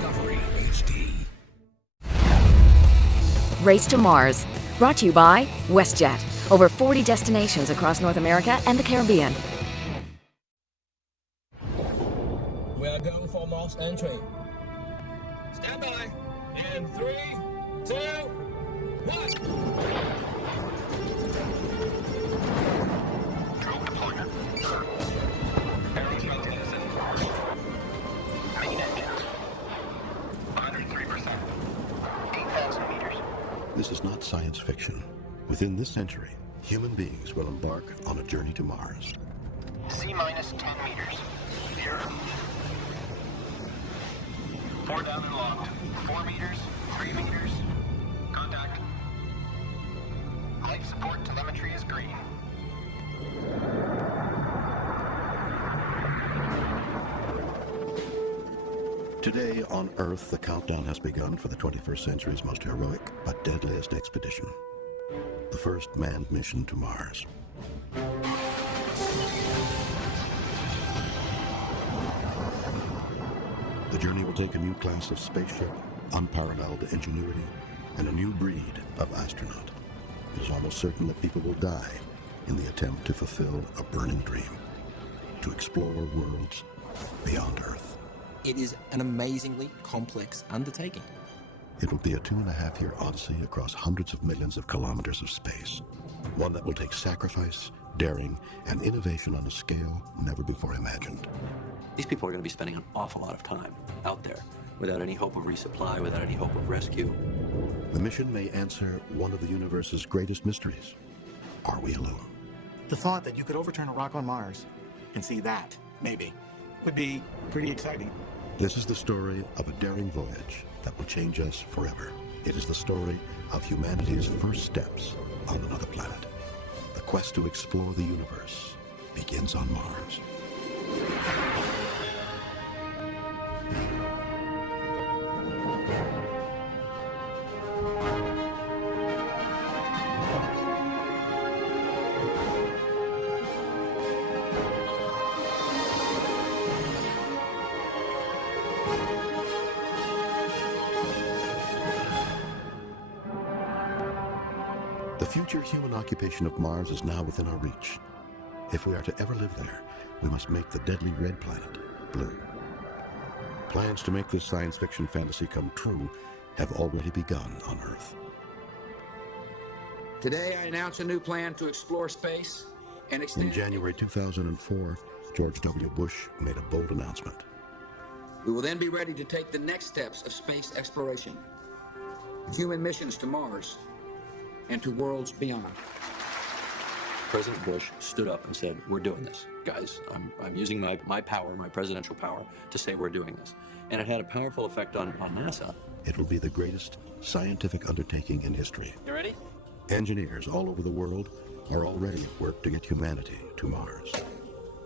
Discovery HD. Race to Mars. Brought to you by WestJet. Over 40 destinations across North America and the Caribbean. We are going for Mars entry. Stand by. In 3, 2, 1. Probe deployment. Arrows maintenance in main engine. 103%. 8,000 meters. This is not science fiction. Within this century, human beings will embark on a journey to Mars. C-minus 10 meters. 0. 4 down and locked. 4 meters. 3 meters. Contact. Life support telemetry is green. Today on Earth, the countdown has begun for the 21st century's most heroic but deadliest expedition. The first manned mission to Mars. The journey will take a new class of spaceship, unparalleled ingenuity, and a new breed of astronaut. It is almost certain that people will die in the attempt to fulfill a burning dream, to explore worlds beyond Earth. It is an amazingly complex undertaking. It will be a 2.5-year odyssey across hundreds of millions of kilometers of space. One that will take sacrifice, daring, and innovation on a scale never before imagined. These people are going to be spending an awful lot of time out there without any hope of resupply, without any hope of rescue. The mission may answer one of the universe's greatest mysteries. Are we alone? The thought that you could overturn a rock on Mars and see that, maybe, would be pretty exciting. This is the story of a daring voyage that will change us forever. It is the story of humanity's first steps on another planet. The quest to explore the universe begins on Mars. The future human occupation of Mars is now within our reach. If we are to ever live there, we must make the deadly red planet blue. Plans to make this science fiction fantasy come true have already begun on Earth. Today, I announce a new plan to explore space and extend... In January 2004, George W. Bush made a bold announcement. We will then be ready to take the next steps of space exploration. Human missions to Mars and to worlds beyond. President Bush stood up and said, we're doing this. Guys, I'm using my power, my presidential power, to say we're doing this. And it had a powerful effect on NASA. It will be the greatest scientific undertaking in history. You ready? Engineers all over the world are already at work to get humanity to Mars.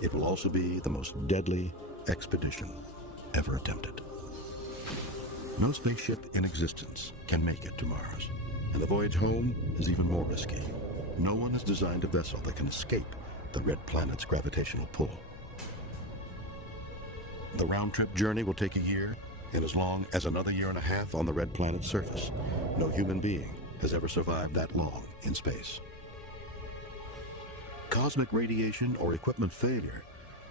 It will also be the most deadly expedition ever attempted. No spaceship in existence can make it to Mars, and the voyage home is even more risky. No one has designed a vessel that can escape the red planet's gravitational pull. The round-trip journey will take a year, and as long as another 1.5 years on the red planet's surface. No human being has ever survived that long in space. Cosmic radiation or equipment failure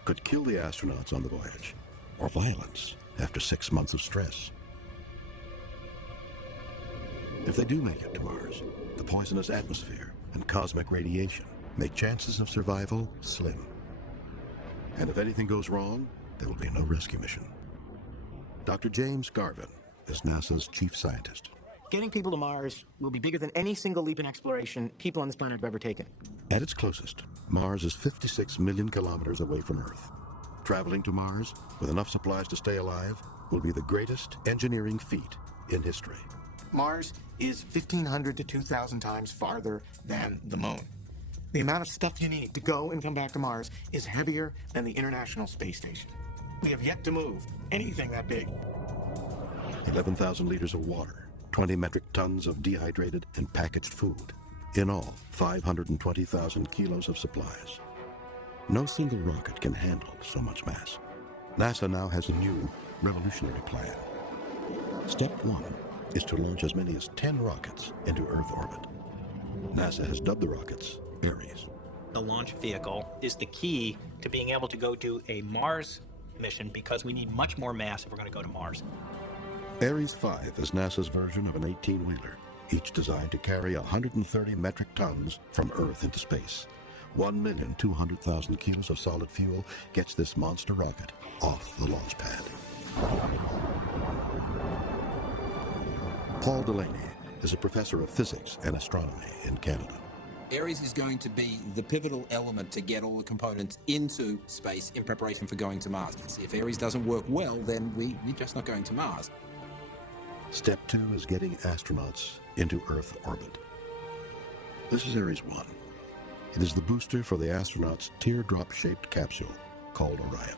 could kill the astronauts on the voyage, or violence after 6 months of stress. If they do make it to Mars, the poisonous atmosphere and cosmic radiation make chances of survival slim. And if anything goes wrong, there will be no rescue mission. Dr. James Garvin is NASA's chief scientist. Getting people to Mars will be bigger than any single leap in exploration people on this planet have ever taken. At its closest, Mars is 56 million kilometers away from Earth. Traveling to Mars with enough supplies to stay alive will be the greatest engineering feat in history. Mars is 1,500 to 2,000 times farther than the moon. The amount of stuff you need to go and come back to Mars is heavier than the International Space Station. We have yet to move anything that big. 11,000 liters of water, 20 metric tons of dehydrated and packaged food. In all, 520,000 kilos of supplies. No single rocket can handle so much mass. NASA now has a new, revolutionary plan. Step 1 is to launch as many as 10 rockets into Earth orbit. NASA has dubbed the rockets Ares. The launch vehicle is the key to being able to go do a Mars mission because we need much more mass if we're going to go to Mars. Ares 5 is NASA's version of an 18-wheeler, each designed to carry 130 metric tons from Earth into space. 1,200,000 kilos of solid fuel gets this monster rocket off the launch pad. Paul Delaney is a professor of physics and astronomy in Canada. Ares is going to be the pivotal element to get all the components into space in preparation for going to Mars. If Ares doesn't work well, then we're just not going to Mars. Step 2 is getting astronauts into Earth orbit. This is Ares 1. It is the booster for the astronauts' teardrop-shaped capsule called Orion.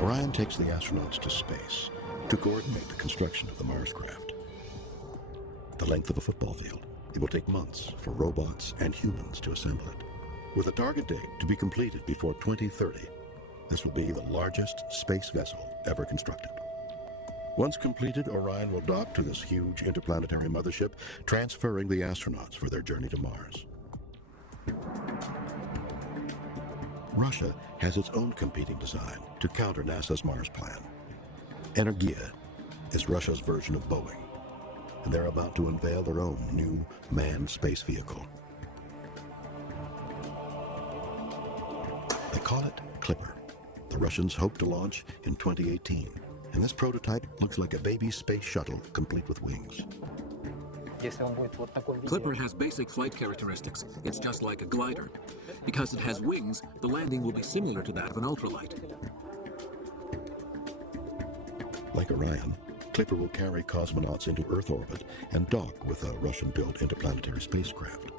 Orion takes the astronauts to space to coordinate the construction of the Mars craft. The length of a football field, it will take months for robots and humans to assemble it. With a target date to be completed before 2030, this will be the largest space vessel ever constructed. Once completed, Orion will dock to this huge interplanetary mothership, transferring the astronauts for their journey to Mars. Russia has its own competing design to counter NASA's Mars plan. Energia is Russia's version of Boeing, and they're about to unveil their own new manned space vehicle. They call it Clipper. The Russians hope to launch in 2018, and this prototype looks like a baby space shuttle complete with wings. Clipper has basic flight characteristics. It's just like a glider. Because it has wings, the landing will be similar to that of an ultralight. Like Orion, Clipper will carry cosmonauts into Earth orbit and dock with a Russian-built interplanetary spacecraft.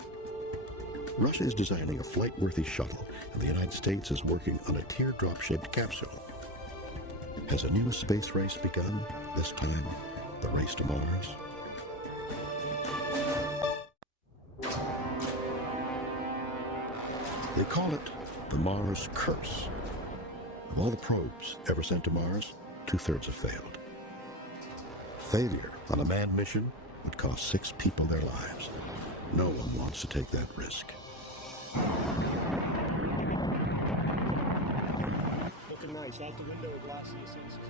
Russia is designing a flight-worthy shuttle, and the United States is working on a teardrop-shaped capsule. Has a new space race begun? This time, the race to Mars? They call it the Mars Curse. Of all the probes ever sent to Mars, 2/3 have failed. Failure on a manned mission would cost 6 people their lives. No one wants to take that risk.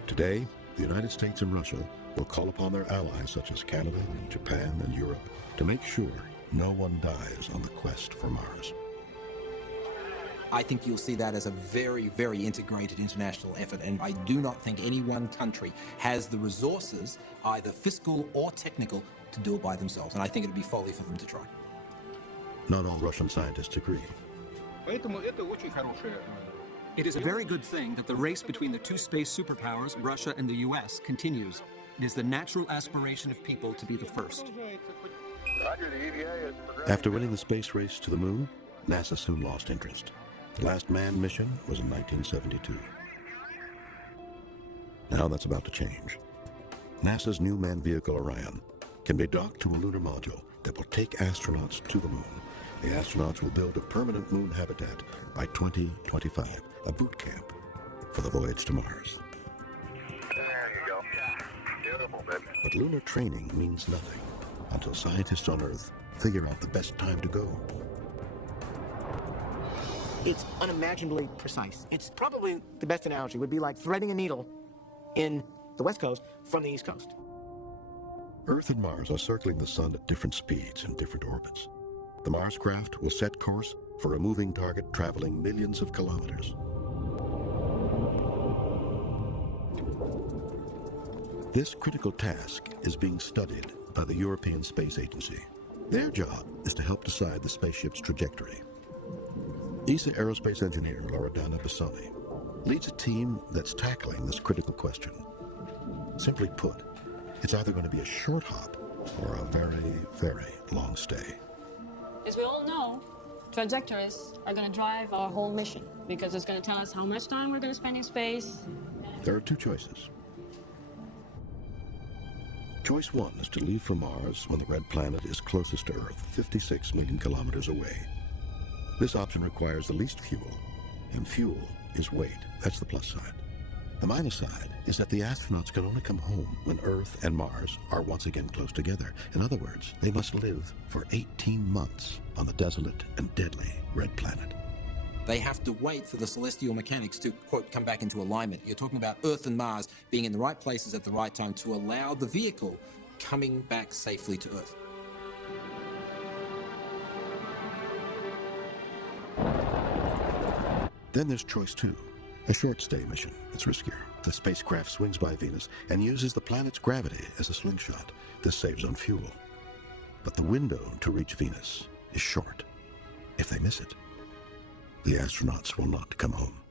Today, the United States and Russia will call upon their allies such as Canada, Japan, and Europe to make sure no one dies on the quest for Mars. I think you'll see that as a very, very integrated international effort, and I do not think any one country has the resources, either fiscal or technical, to do it by themselves, and I think it would be folly for them to try. Not all Russian scientists agree. It is a very good thing that the race between the two space superpowers, Russia and the US, continues. It is the natural aspiration of people to be the first. After winning the space race to the moon, NASA soon lost interest. The last manned mission was in 1972. Now that's about to change. NASA's new manned vehicle, Orion, can be docked to a lunar module that will take astronauts to the moon. The astronauts will build a permanent moon habitat by 2025, a boot camp for the voyage to Mars. There you go. Beautiful, baby. But lunar training means nothing until scientists on Earth figure out the best time to go. It's unimaginably precise. It's probably the best analogy would be like threading a needle in the West Coast from the East Coast. Earth and Mars are circling the sun at different speeds and different orbits. The Mars craft will set course for a moving target traveling millions of kilometers. This critical task is being studied by the European Space Agency. Their job is to help decide the spaceship's trajectory. ESA aerospace engineer Loredana Bissoni leads a team that's tackling this critical question. Simply put, it's either going to be a short hop or a very, very long stay. As we all know, trajectories are going to drive our whole mission because it's going to tell us how much time we're going to spend in space. There are 2 choices. Choice 1 is to leave for Mars when the red planet is closest to Earth, 56 million kilometers away. This option requires the least fuel, and fuel is weight. That's the plus side. The minus side is that the astronauts can only come home when Earth and Mars are once again close together. In other words, they must live for 18 months on the desolate and deadly red planet. They have to wait for the celestial mechanics to, quote, come back into alignment. You're talking about Earth and Mars being in the right places at the right time to allow the vehicle coming back safely to Earth. Then there's choice 2, a short-stay mission. It's riskier. The spacecraft swings by Venus and uses the planet's gravity as a slingshot. This saves on fuel. But the window to reach Venus is short. If they miss it, the astronauts will not come home.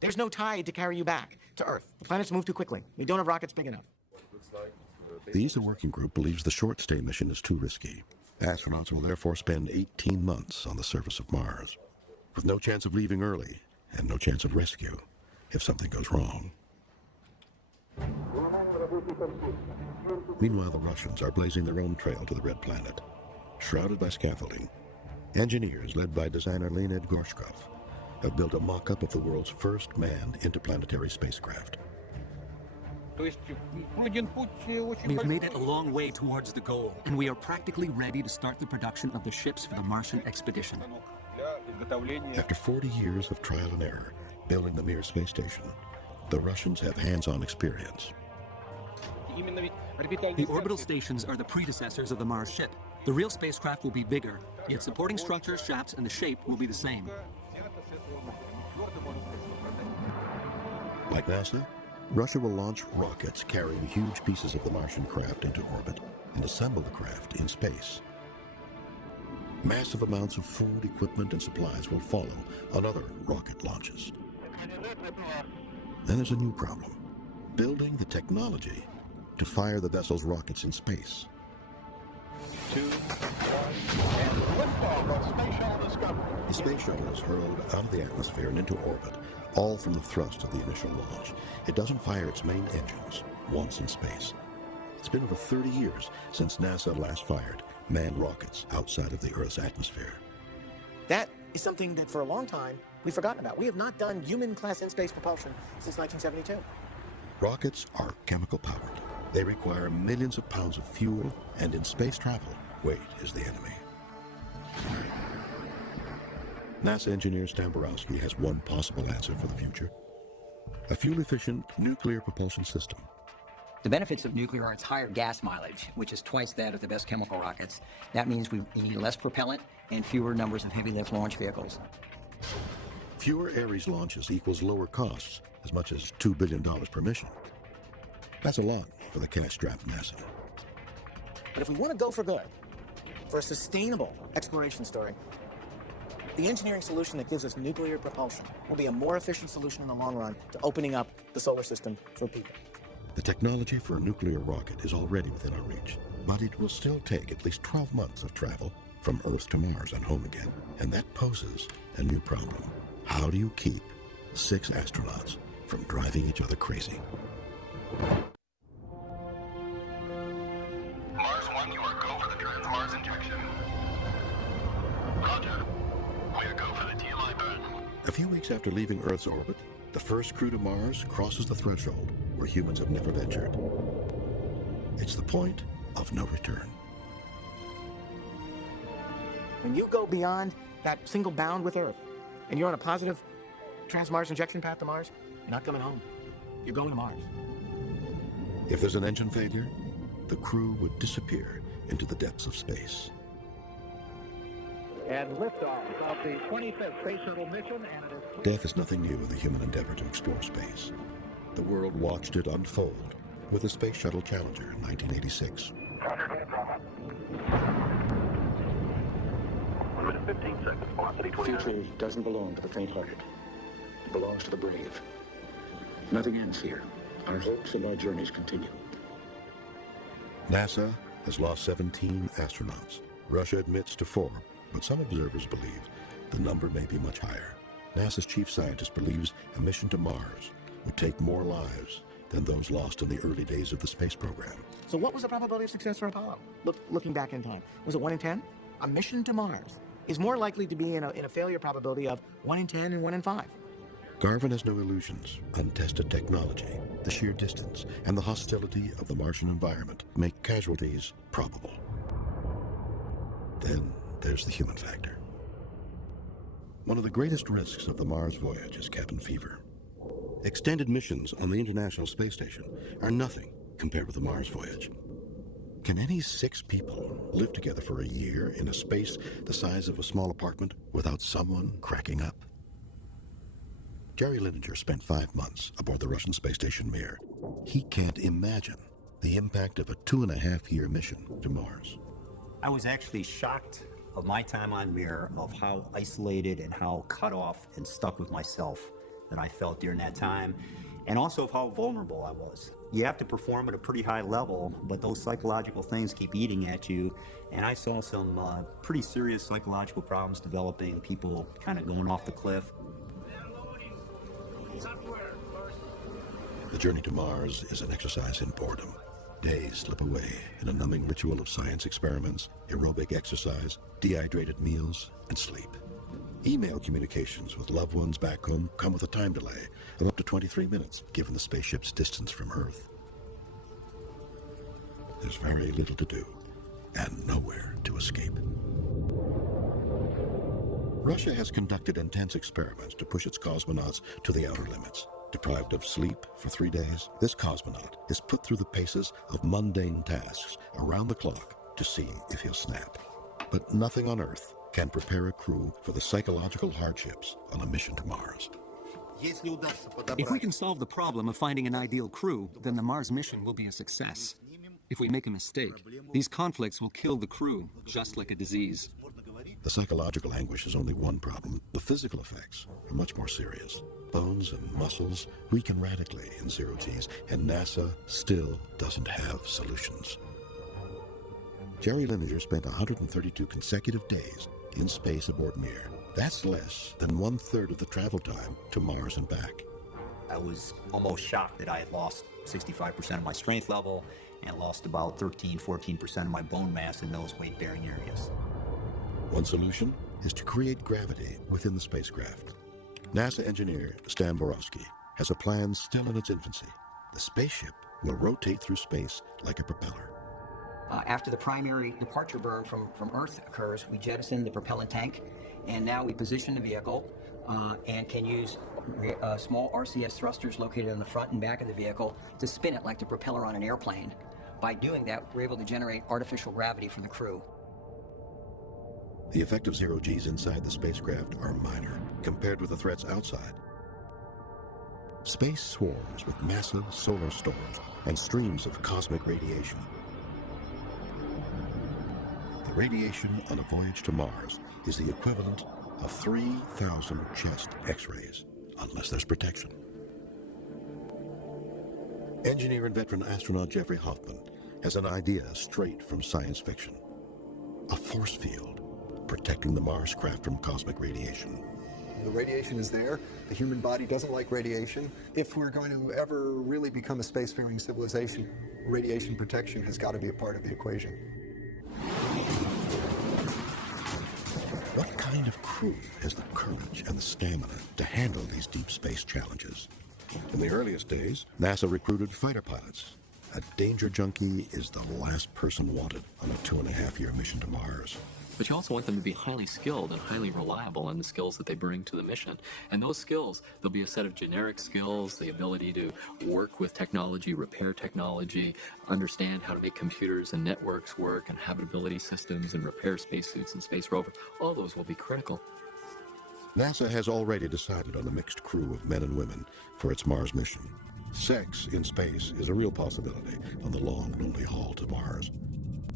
There's no tide to carry you back to Earth. The planets move too quickly. We don't have rockets big enough. The ESA Working Group believes the short-stay mission is too risky. Astronauts will therefore spend 18 months on the surface of Mars, with no chance of leaving early and no chance of rescue if something goes wrong. Meanwhile, the Russians are blazing their own trail to the Red Planet. Shrouded by scaffolding, engineers led by designer Leonid Gorshkov have built a mock-up of the world's first manned interplanetary spacecraft. We've made it a long way towards the goal, and we are practically ready to start the production of the ships for the Martian expedition. After 40 years of trial and error building the Mir space station, the Russians have hands-on experience. The orbital stations are the predecessors of the Mars ship. The real spacecraft will be bigger, yet supporting structures, shafts, and the shape will be the same. Like NASA, Russia will launch rockets carrying huge pieces of the Martian craft into orbit and assemble the craft in space. Massive amounts of food, equipment, and supplies will follow on other rocket launches. Then there's a new problem: building the technology to fire the vessel's rockets in space. 2, 1, and liftoff of Space Shuttle Discovery. The space shuttle is hurled out of the atmosphere and into orbit, all from the thrust of the initial launch. It doesn't fire its main engines once in space. It's been over 30 years since NASA last fired manned rockets outside of the Earth's atmosphere. That is something that for a long time we've forgotten about. We have not done human-class in-space propulsion since 1972. Rockets are chemical-powered. They require millions of pounds of fuel, and in space travel, weight is the enemy. NASA engineer Stan Borowski has one possible answer for the future: a fuel-efficient nuclear propulsion system. The benefits of nuclear are its higher gas mileage, which is twice that of the best chemical rockets. That means we need less propellant and fewer numbers of heavy-lift launch vehicles. Fewer Ares launches equals lower costs, as much as $2 billion per mission. That's a lot for the cash-strapped NASA. But if we want to go for good, for a sustainable exploration story, the engineering solution that gives us nuclear propulsion will be a more efficient solution in the long run to opening up the solar system for people. The technology for a nuclear rocket is already within our reach, but it will still take at least 12 months of travel from Earth to Mars and home again. And that poses a new problem. How do you keep 6 astronauts from driving each other crazy? Mars 1, you are go for the Trans-Mars injection. Roger. We are go for the TMI burn. A few weeks after leaving Earth's orbit, the first crew to Mars crosses the threshold where humans have never ventured. It's the point of no return. When you go beyond that single bound with Earth, and you're on a positive Trans-Mars injection path to Mars, you're not coming home. You're going to Mars. If there's an engine failure, the crew would disappear into the depths of space. And liftoff of the 25th Space Shuttle mission, and it is... Death is nothing new in the human endeavor to explore space. The world watched it unfold with the Space Shuttle Challenger in 1986. 15 seconds, velocity 20. Future doesn't belong to the faint-hearted. It belongs to the brave. Nothing ends here. Our hopes and our journeys continue. NASA has lost 17 astronauts. Russia admits to 4, but some observers believe the number may be much higher. NASA's chief scientist believes a mission to Mars would take more lives than those lost in the early days of the space program. So what was the probability of success for Apollo? Looking back in time, was it 1 in 10? A mission to Mars is more likely to be in a failure probability of 1 in 10 and 1 in 5. Garvin has no illusions. Untested technology, the sheer distance, and the hostility of the Martian environment make casualties probable. Then there's the human factor. One of the greatest risks of the Mars voyage is cabin fever. Extended missions on the International Space Station are nothing compared with the Mars voyage. Can any 6 people live together for a year in a space the size of a small apartment without someone cracking up? Jerry Linenger spent 5 months aboard the Russian space station Mir. He can't imagine the impact of a 2.5-year mission to Mars. I was actually shocked of my time on Mir, of how isolated and how cut off and stuck with myself that I felt during that time, and also of how vulnerable I was. You have to perform at a pretty high level, but those psychological things keep eating at you, and I saw some pretty serious psychological problems developing, people kind of going off the cliff. The journey to Mars is an exercise in boredom. Days slip away in a numbing ritual of science experiments, aerobic exercise, dehydrated meals, and sleep. Email communications with loved ones back home come with a time delay of up to 23 minutes, given the spaceship's distance from Earth. There's very little to do, and nowhere to escape. Russia has conducted intense experiments to push its cosmonauts to the outer limits. Deprived of sleep for 3 days, this cosmonaut is put through the paces of mundane tasks around the clock to see if he'll snap. But nothing on Earth can prepare a crew for the psychological hardships on a mission to Mars. If we can solve the problem of finding an ideal crew, then the Mars mission will be a success. If we make a mistake, these conflicts will kill the crew, just like a disease. The psychological anguish is only one problem. The physical effects are much more serious. Bones and muscles weaken radically in zero-Ts, and NASA still doesn't have solutions. Jerry Linenger spent 132 consecutive days in space aboard Mir. That's less than 1/3 of the travel time to Mars and back. I was almost shocked that I had lost 65% of my strength level and lost about 13-14% of my bone mass in those weight-bearing areas. One solution is to create gravity within the spacecraft. NASA engineer Stan Borowski has a plan still in its infancy. The spaceship will rotate through space like a propeller. After the primary departure burn from Earth occurs, we jettison the propellant tank, and now we position the vehicle and can use small RCS thrusters located on the front and back of the vehicle to spin it like the propeller on an airplane. By doing that, we're able to generate artificial gravity for the crew. The effect of zero-Gs inside the spacecraft are minor compared with the threats outside. Space swarms with massive solar storms and streams of cosmic radiation. The radiation on a voyage to Mars is the equivalent of 3,000 chest X-rays, unless there's protection. Engineer and veteran astronaut Jeffrey Hoffman has an idea straight from science fiction. A force field protecting the Mars craft from cosmic radiation. The radiation is there. The human body doesn't like radiation. If we're going to ever really become a spacefaring civilization, radiation protection has got to be a part of the equation. What kind of crew has the courage and the stamina to handle these deep space challenges? In the earliest days, NASA recruited fighter pilots. A danger junkie is the last person wanted on a 2.5-year mission to Mars. But you also want them to be highly skilled and highly reliable in the skills that they bring to the mission. And those skills, there'll be a set of generic skills, the ability to work with technology, repair technology, understand how to make computers and networks work, and habitability systems, and repair spacesuits and space rovers. All those will be critical. NASA has already decided on a mixed crew of men and women for its Mars mission. Sex in space is a real possibility on the long, lonely haul to Mars.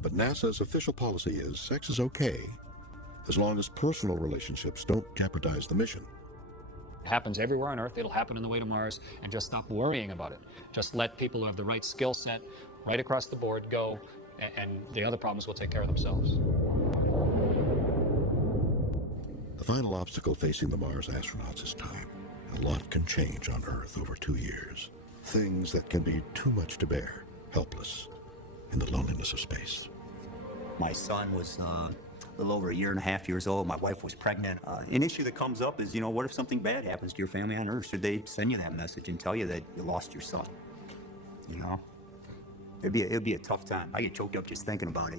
But NASA's official policy is sex is okay, as long as personal relationships don't jeopardize the mission. It happens everywhere on Earth. It'll happen on the way to Mars, and just stop worrying about it. Just let people who have the right skill set right across the board go, and the other problems will take care of themselves. The final obstacle facing the Mars astronauts is time. A lot can change on Earth over 2 years. Things that can be too much to bear, helpless in the loneliness of space. My son was a little over 1.5 years old. My wife was pregnant. An issue that comes up is, what if something bad happens to your family on Earth? Should they send you that message and tell you that you lost your son? It'd be a tough time. I get choked up just thinking about it,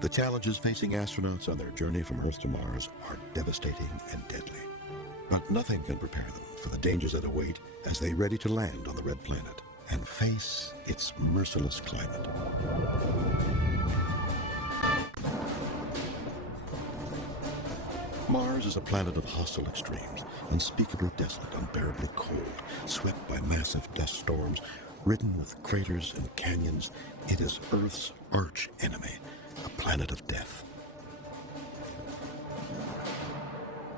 The challenges facing astronauts on their journey from Earth to Mars are devastating and deadly. But nothing can prepare them for the dangers that await as they ready to land on the red planet and face its merciless climate. Mars is a planet of hostile extremes, unspeakably desolate, unbearably cold, swept by massive dust storms, ridden with craters and canyons. It is Earth's arch enemy, a planet of death.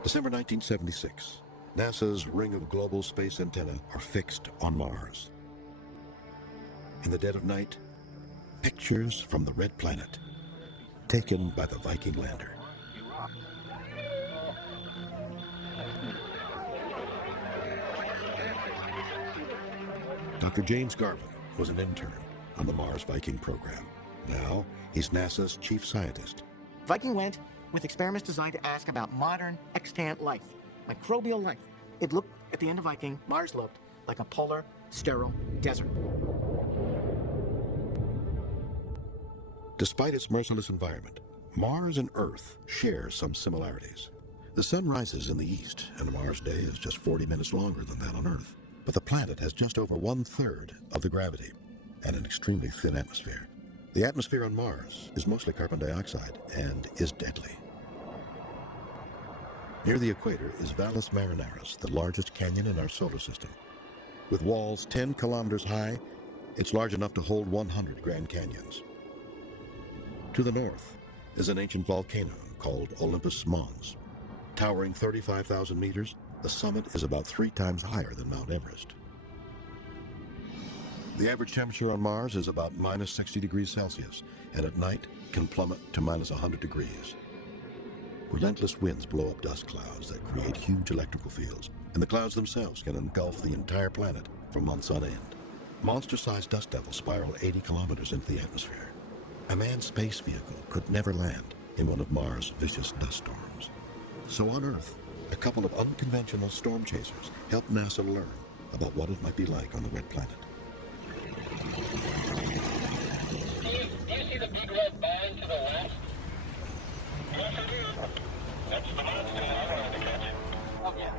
December 1976, NASA's ring of global space antennae are fixed on Mars. In the dead of night, pictures from the red planet, taken by the Viking lander. Dr. James Garvin was an intern on the Mars Viking program. Now, he's NASA's chief scientist. Viking went with experiments designed to ask about modern extant life, microbial life. It looked, at the end of Viking, Mars looked like a polar, sterile desert. Despite its merciless environment, Mars and Earth share some similarities. The sun rises in the east, and a Mars day is just 40 minutes longer than that on Earth. But the planet has just over 1/3 of the gravity and an extremely thin atmosphere. The atmosphere on Mars is mostly carbon dioxide and is deadly. Near the equator is Valles Marineris, the largest canyon in our solar system. With walls 10 kilometers high, it's large enough to hold 100 Grand Canyons. To the north is an ancient volcano called Olympus Mons. Towering 35,000 meters, the summit is about 3 times higher than Mount Everest. The average temperature on Mars is about minus 60 degrees Celsius, and at night can plummet to minus 100 degrees. Relentless winds blow up dust clouds that create huge electrical fields, and the clouds themselves can engulf the entire planet for months on end. Monster-sized dust devils spiral 80 kilometers into the atmosphere. A manned space vehicle could never land in one of Mars' vicious dust storms. So on Earth, a couple of unconventional storm chasers helped NASA learn about what it might be like on the red planet. Do you see the big red band to the left? Yes, I do. That's the monster I wanted to catch. Oh, yeah.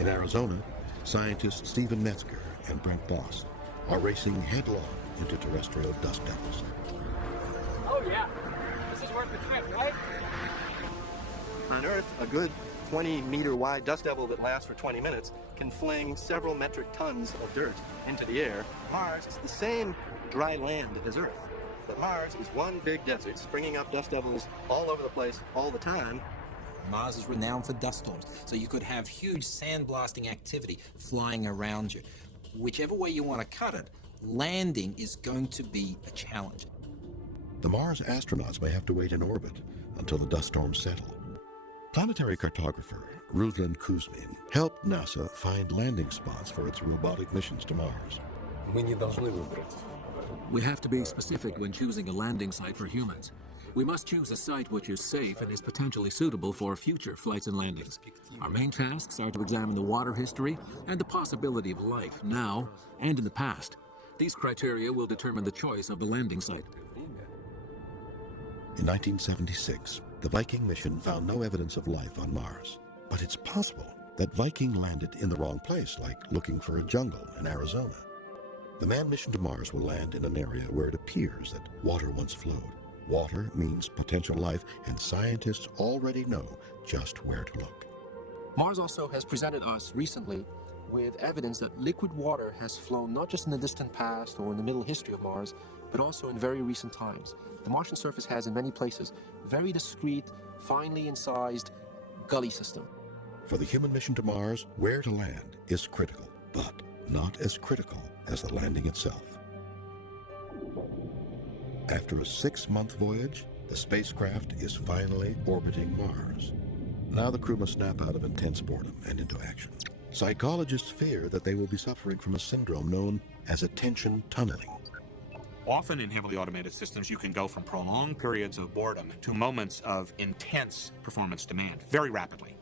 In Arizona, scientists Stephen Metzger and Brent Boss are racing headlong into terrestrial dust devils. Oh, yeah. This is worth the trip, right? On Earth, a good 20-meter wide dust devil that lasts for 20 minutes can fling several metric tons of dirt into the air. Mars is the same dry land as Earth, but Mars is one big desert, springing up dust devils all over the place all the time. Mars is renowned for dust storms, so you could have huge sandblasting activity flying around you. Whichever way you want to cut it, landing is going to be a challenge. The Mars astronauts may have to wait in orbit until the dust storms settle. Planetary cartographer Ruslan Kuzmin helped NASA find landing spots for its robotic missions to Mars. We have to be specific when choosing a landing site for humans. We must choose a site which is safe and is potentially suitable for future flights and landings. Our main tasks are to examine the water history and the possibility of life now and in the past. These criteria will determine the choice of the landing site. In 1976, the Viking mission found no evidence of life on Mars. But it's possible that Viking landed in the wrong place, like looking for a jungle in Arizona. The manned mission to Mars will land in an area where it appears that water once flowed. Water means potential life, and scientists already know just where to look. Mars also has presented us recently with evidence that liquid water has flown not just in the distant past or in the middle history of Mars, but also in very recent times. The Martian surface has, in many places, very discrete, finely incised gully system. For the human mission to Mars, where to land is critical, but not as critical as the landing itself. After a 6-month voyage, the spacecraft is finally orbiting Mars. Now the crew must snap out of intense boredom and into action. Psychologists fear that they will be suffering from a syndrome known as attention tunneling. Often in heavily automated systems, you can go from prolonged periods of boredom to moments of intense performance demand very rapidly.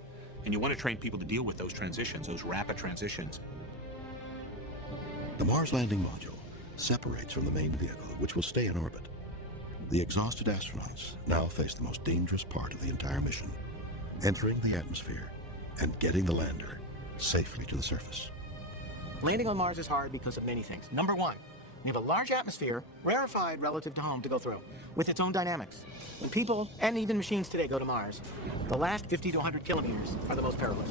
And you want to train people to deal with those transitions, those rapid transitions. The Mars landing module separates from the main vehicle, which will stay in orbit. The exhausted astronauts now face the most dangerous part of the entire mission, entering the atmosphere and getting the lander safely to the surface. Landing on Mars is hard because of many things. Number one, you have a large atmosphere, rarefied relative to home, to go through, with its own dynamics. When people, and even machines today, go to Mars, the last 50 to 100 kilometers are the most perilous.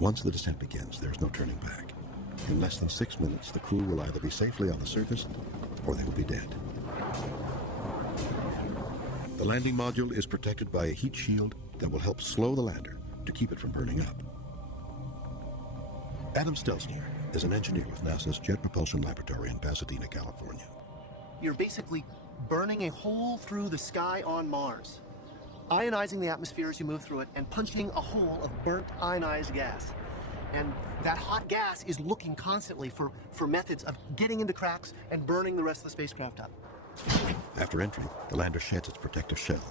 Once the descent begins, there's no turning back. In less than 6 minutes, the crew will either be safely on the surface or they will be dead. The landing module is protected by a heat shield that will help slow the lander to keep it from burning up. Adam Stelzner is an engineer with NASA's Jet Propulsion Laboratory in Pasadena, California. You're basically burning a hole through the sky on Mars, ionizing the atmosphere as you move through it, and punching a hole of burnt ionized gas. And that hot gas is looking constantly for methods of getting into cracks and burning the rest of the spacecraft up. After entry, the lander sheds its protective shell.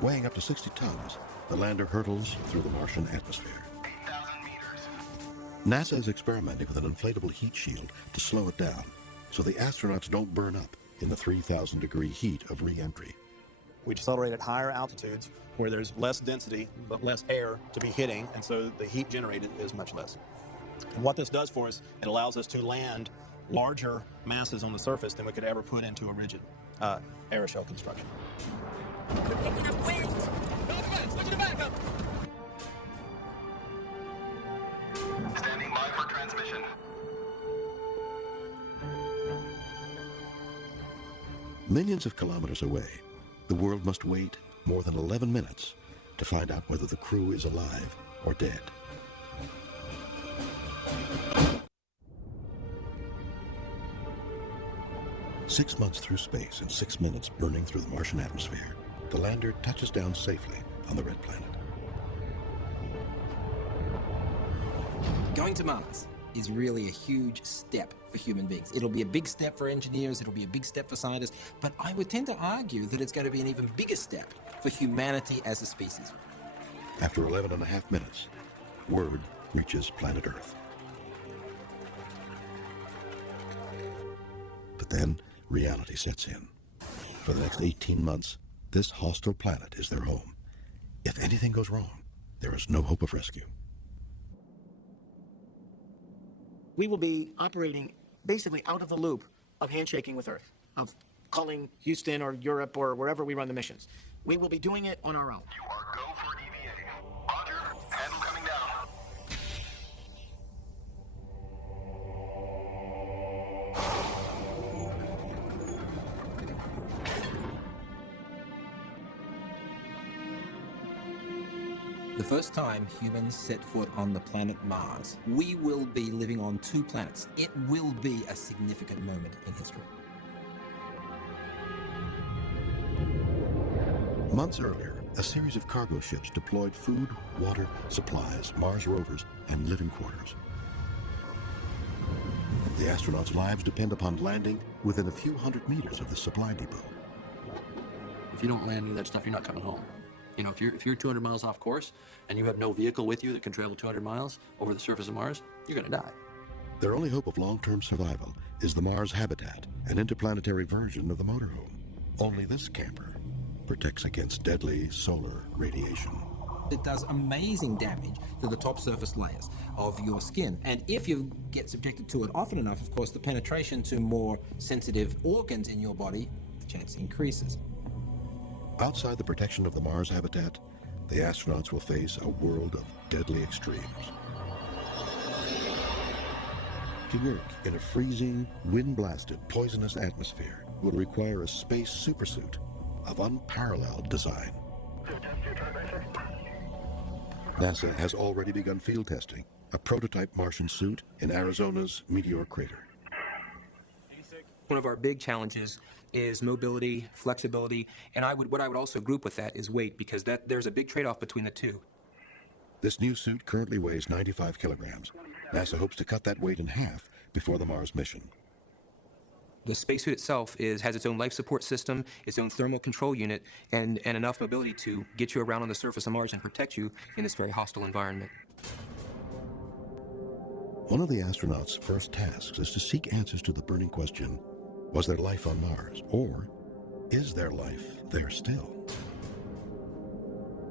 Weighing up to 60 tons, the lander hurtles through the Martian atmosphere. 8,000 meters. NASA is experimenting with an inflatable heat shield to slow it down, so the astronauts don't burn up in the 3,000-degree heat of re-entry. We accelerate at higher altitudes where there's less density but less air to be hitting, and so the heat generated is much less. And what this does for us, it allows us to land larger masses on the surface than we could ever put into a rigid aeroshell construction. Standing by for transmission. Millions of kilometers away, the world must wait more than 11 minutes to find out whether the crew is alive or dead. Six months through space and 6 minutes burning through the Martian atmosphere, the lander touches down safely on the red planet. Going to Mars is really a huge step for human beings. It'll be a big step for engineers, it'll be a big step for scientists, but I would tend to argue that it's going to be an even bigger step for humanity as a species. After 11.5 minutes, word reaches planet Earth. But then, reality sets in. For the next 18 months, this hostile planet is their home. If anything goes wrong, there is no hope of rescue. We will be operating basically out of the loop of handshaking with Earth, of calling Houston or Europe or wherever we run the missions. We will be doing it on our own. You are go for EVA. Roger. Handle coming down. The first time humans set foot on the planet Mars, we will be living on 2 planets. It will be a significant moment in history. Months earlier, a series of cargo ships deployed food, water, supplies, Mars rovers, and living quarters. The astronauts' lives depend upon landing within a few hundred meters of the supply depot. If you don't land any of that stuff, you're not coming home. You know, if you're 200 miles off course and you have no vehicle with you that can travel 200 miles over the surface of Mars, you're going to die. Their only hope of long-term survival is the Mars Habitat, an interplanetary version of the motorhome. Only this camper protects against deadly solar radiation. It does amazing damage to the top surface layers of your skin. And if you get subjected to it often enough, of course, the penetration to more sensitive organs in your body, the chance increases. Outside the protection of the Mars Habitat, the astronauts will face a world of deadly extremes. To work in a freezing, wind-blasted, poisonous atmosphere will require a space supersuit of unparalleled design. NASA has already begun field testing a prototype Martian suit in Arizona's Meteor Crater. One of our big challenges is mobility, flexibility, and what I would also group with that is weight, because there's a big trade-off between the two. This new suit currently weighs 95 kilograms. NASA hopes to cut that weight in half before the Mars mission. The spacesuit itself has its own life support system, its own thermal control unit, and enough mobility to get you around on the surface of Mars and protect you in this very hostile environment. One of the astronauts' first tasks is to seek answers to the burning question, was there life on Mars, or is there life there still?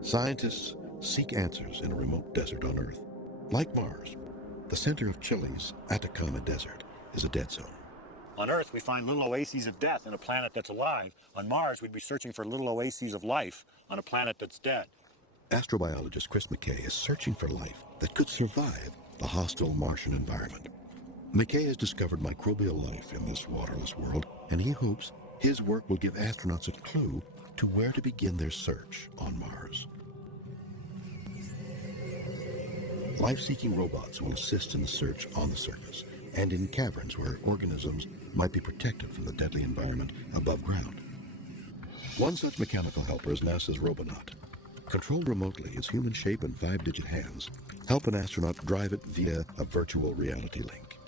Scientists seek answers in a remote desert on Earth. Like Mars, the center of Chile's Atacama Desert is a dead zone. On Earth, we find little oases of death on a planet that's alive. On Mars, we'd be searching for little oases of life on a planet that's dead. Astrobiologist Chris McKay is searching for life that could survive the hostile Martian environment. McKay has discovered microbial life in this waterless world, and he hopes his work will give astronauts a clue to where to begin their search on Mars. Life-seeking robots will assist in the search on the surface and in caverns where organisms might be protected from the deadly environment above ground. One such mechanical helper is NASA's Robonaut. Controlled remotely, its human shape and 5-digit hands help an astronaut drive it via a virtual reality link.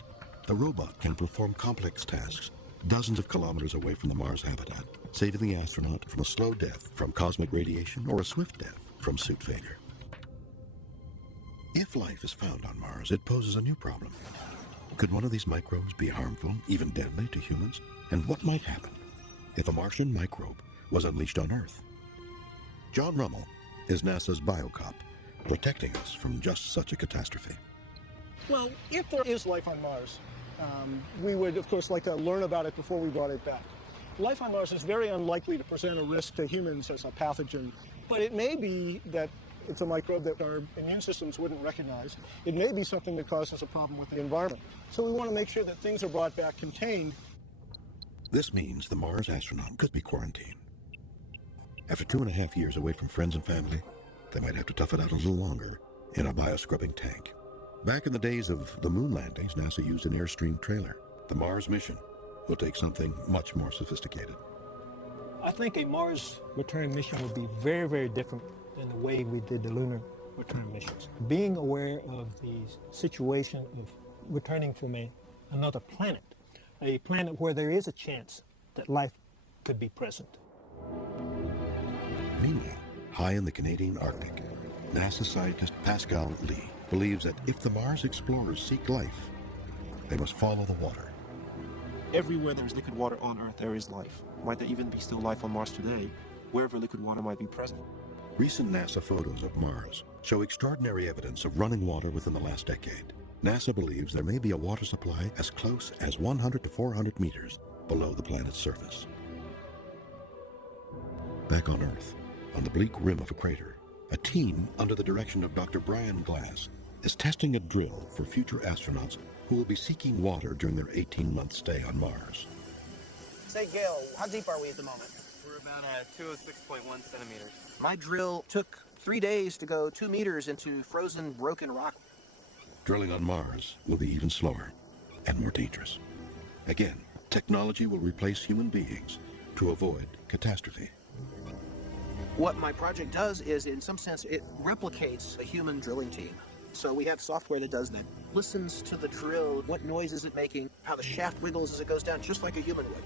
The robot can perform complex tasks dozens of kilometers away from the Mars habitat, saving the astronaut from a slow death from cosmic radiation or a swift death from suit failure. If life is found on Mars, it poses a new problem. Could one of these microbes be harmful, even deadly, to humans? And what might happen if a Martian microbe was unleashed on Earth? John Rummel is NASA's biocop, protecting us from just such a catastrophe. Well, if there is life on Mars, we would, of course, like to learn about it before we brought it back. Life on Mars is very unlikely to present a risk to humans as a pathogen, but it may be that it's a microbe that our immune systems wouldn't recognize. It may be something that causes a problem with the environment. So we want to make sure that things are brought back contained. This means the Mars astronaut could be quarantined. After 2.5 years away from friends and family, they might have to tough it out a little longer in a bioscrubbing tank. Back in the days of the moon landings, NASA used an Airstream trailer. The Mars mission will take something much more sophisticated. I think a Mars return mission would be very, very different than the way we did the lunar return missions. Being aware of the situation of returning from another planet, a planet where there is a chance that life could be present. Meanwhile, high in the Canadian Arctic, NASA scientist Pascal Lee believes that if the Mars explorers seek life, they must follow the water. Everywhere there's liquid water on Earth, there is life. Might there even be still life on Mars today, wherever liquid water might be present? Recent NASA photos of Mars show extraordinary evidence of running water within the last decade. NASA believes there may be a water supply as close as 100 to 400 meters below the planet's surface. Back on Earth, on the bleak rim of a crater, a team under the direction of Dr. Brian Glass is testing a drill for future astronauts who will be seeking water during their 18-month stay on Mars. Say, Gail, how deep are we at the moment? We're about 206.1 centimeters. My drill took 3 days to go 2 meters into frozen, broken rock. Drilling on Mars will be even slower and more dangerous. Again, technology will replace human beings to avoid catastrophe. What my project does is, in some sense, it replicates a human drilling team. So we have software that does that. Listens to the drill, what noise is it making, how the shaft wiggles as it goes down, just like a human would.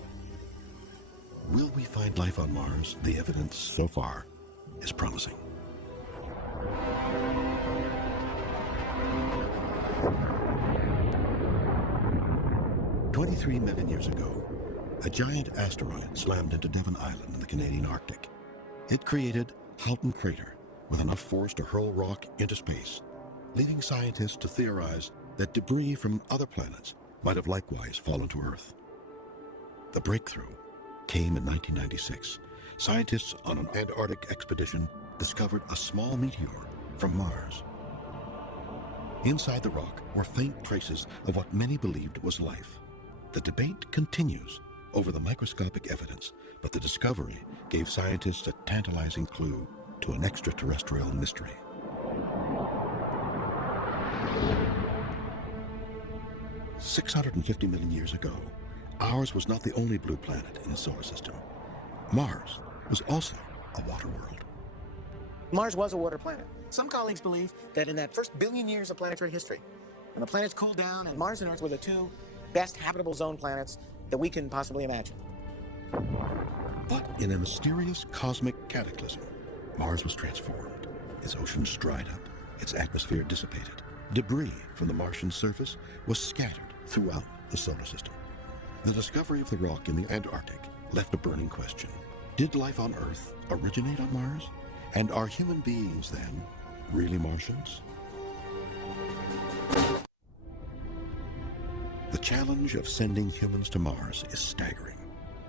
Will we find life on Mars? The evidence so far is promising. "23 million years ago, a giant asteroid slammed into Devon Island in the Canadian Arctic. It created Houghton Crater with enough force to hurl rock into space, leading scientists to theorize that debris from other planets might have likewise fallen to Earth. The breakthrough came in 1996. Scientists on an Antarctic expedition discovered a small meteor from Mars. Inside the rock were faint traces of what many believed was life. The debate continues over the microscopic evidence, but the discovery gave scientists a tantalizing clue to an extraterrestrial mystery. "650 million years ago, ours was not the only blue planet in the solar system. Mars was also a water world." Mars was a water planet. Some colleagues believe that in that first billion years of planetary history, when the planets cooled down and Mars and Earth were the two best habitable zone planets, that we can possibly imagine. But in a mysterious cosmic cataclysm, Mars was transformed. Its oceans dried up, its atmosphere dissipated. Debris from the Martian surface was scattered throughout the solar system. The discovery of the rock in the Antarctic left a burning question. Did life on Earth originate on Mars? And are human beings, then, really Martians? The challenge of sending humans to Mars is staggering.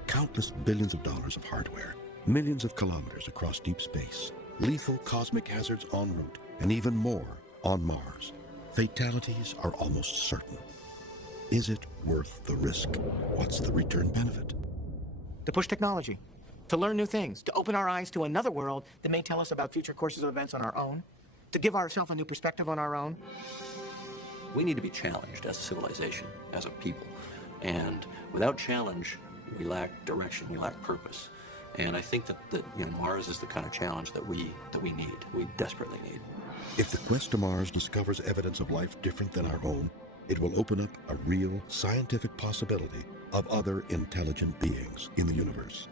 Countless billions of dollars of hardware, millions of kilometers across deep space, lethal cosmic hazards en route, and even more on Mars. Fatalities are almost certain. Is it worth the risk? What's the return benefit? To push technology, to learn new things, to open our eyes to another world that may tell us about future courses of events on our own, to give ourselves a new perspective on our own. We need to be challenged as a civilization, as a people. And without challenge, we lack direction, we lack purpose. And I think that Mars is the kind of challenge that we need, we desperately need. If the quest to Mars discovers evidence of life different than our own, it will open up a real scientific possibility of other intelligent beings in the universe.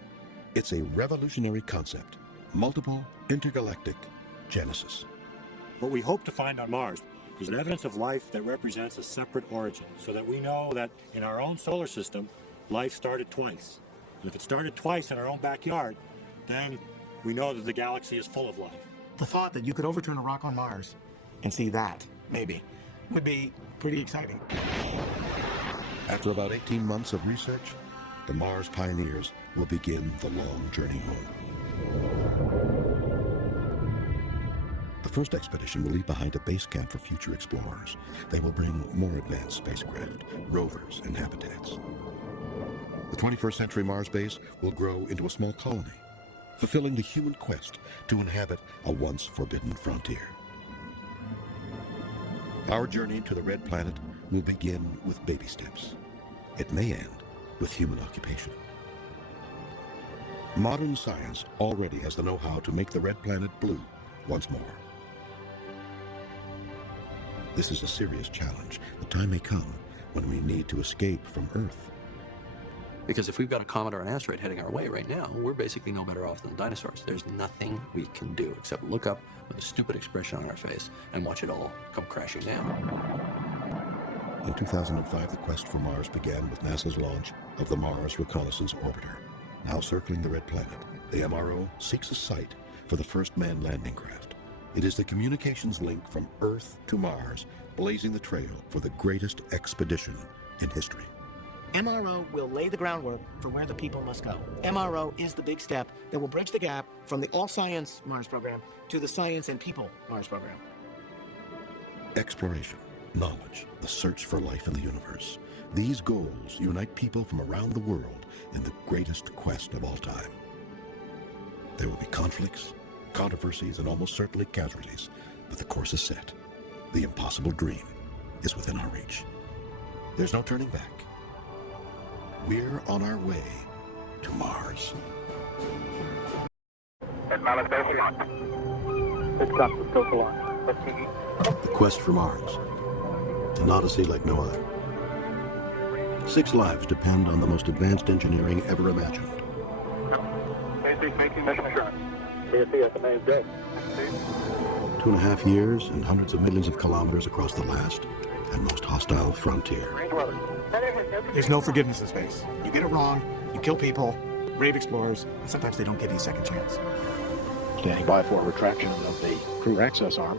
It's a revolutionary concept, multiple intergalactic genesis. What we hope to find on Mars is evidence of life that represents a separate origin, so that we know that in our own solar system, life started twice. And if it started twice in our own backyard, then we know that the galaxy is full of life. The thought that you could overturn a rock on Mars and see that, maybe, would be pretty exciting. After about 18 months of research, the Mars pioneers will begin the long journey home. The first expedition will leave behind a base camp for future explorers. They will bring more advanced spacecraft, rovers, and habitats. The 21st century Mars base will grow into a small colony, fulfilling the human quest to inhabit a once forbidden frontier. Our journey to the Red Planet will begin with baby steps. It may end with human occupation. Modern science already has the know-how to make the Red Planet blue once more. This is a serious challenge. The time may come when we need to escape from Earth. Because if we've got a comet or an asteroid heading our way right now, we're basically no better off than dinosaurs. There's nothing we can do except look up with a stupid expression on our face and watch it all come crashing down. In 2005, the quest for Mars began with NASA's launch of the Mars Reconnaissance Orbiter. Now circling the Red Planet, the MRO seeks a site for the first manned landing craft. It is the communications link from Earth to Mars, blazing the trail for the greatest expedition in history. MRO will lay the groundwork for where the people must go. MRO is the big step that will bridge the gap from the all-science Mars program to the science and people Mars program. Exploration, knowledge, the search for life in the universe. These goals unite people from around the world in the greatest quest of all time. There will be conflicts, controversies, and almost certainly casualties, but the course is set. The impossible dream is within our reach. There's no turning back. We're on our way to Mars. The quest for Mars. An odyssey like no other. 6 lives depend on the most advanced engineering ever imagined. Making mission sure. CSC at the main deck. 2.5 years and hundreds of millions of kilometers across the last and most hostile frontier. There's no forgiveness in space. You get it wrong, you kill people, brave explorers, and sometimes they don't give you a second chance. Standing by for retraction of the crew access arm.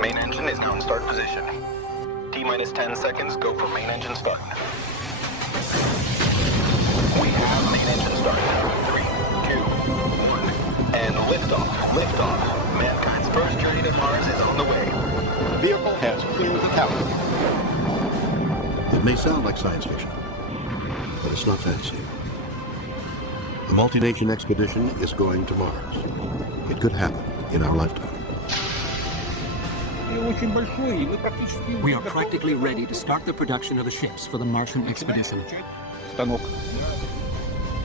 Main engine is now in start position. T-minus 10 seconds, go for main engine start. We have main engine start. 3, 2, 1, and liftoff. Liftoff. Mankind's first journey to Mars is on the way. Vehicle has cleared the tower. It may sound like science fiction, but it's not fantasy. The multi-nation expedition is going to Mars. It could happen in our lifetime. We are practically ready to start the production of the ships for the Martian expedition.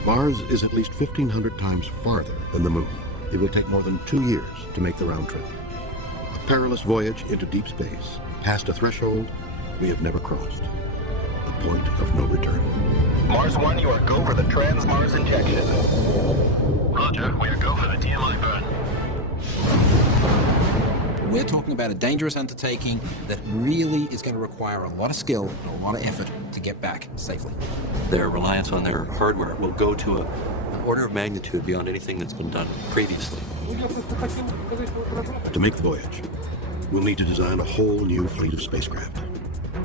Mars is at least 1,500 times farther than the Moon. It will take more than 2 years to make the round trip. A perilous voyage into deep space, past a threshold we have never crossed. point of no return. Mars 1, you are go for the Trans-Mars injection. Roger, we are go for the TMI burn. We're talking about a dangerous undertaking that really is going to require a lot of skill and a lot of effort to get back safely. Their reliance on their hardware will go to an order of magnitude beyond anything that's been done previously. To make the voyage, we'll need to design a whole new fleet of spacecraft,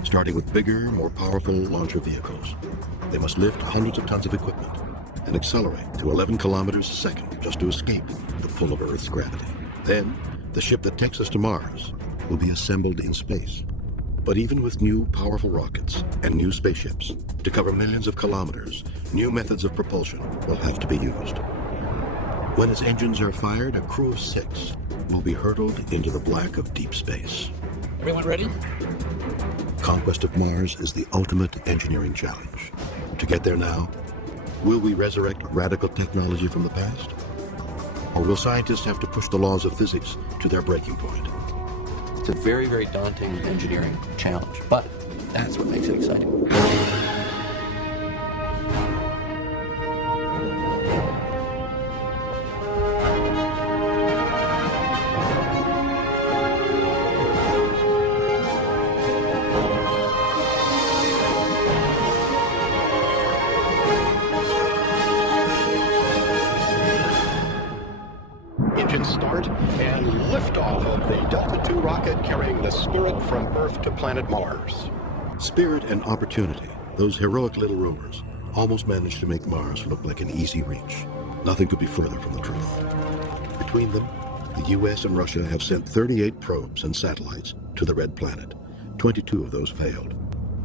starting with bigger, more powerful launcher vehicles. They must lift hundreds of tons of equipment and accelerate to 11 kilometers a second just to escape the pull of Earth's gravity. Then, the ship that takes us to Mars will be assembled in space. But even with new powerful rockets and new spaceships, to cover millions of kilometers, new methods of propulsion will have to be used. When its engines are fired, a crew of 6 will be hurtled into the black of deep space. Everyone ready? Conquest of Mars is the ultimate engineering challenge. To get there now, will we resurrect radical technology from the past? Or will scientists have to push the laws of physics to their breaking point? It's a very, very daunting engineering challenge, but that's what makes it exciting. Engines start and liftoff of the Delta II rocket carrying the Spirit from Earth to planet Mars. Spirit and Opportunity, those heroic little rovers, almost managed to make Mars look like an easy reach. Nothing could be further from the truth. Between them, the US and Russia have sent 38 probes and satellites to the Red Planet. 22 of those failed.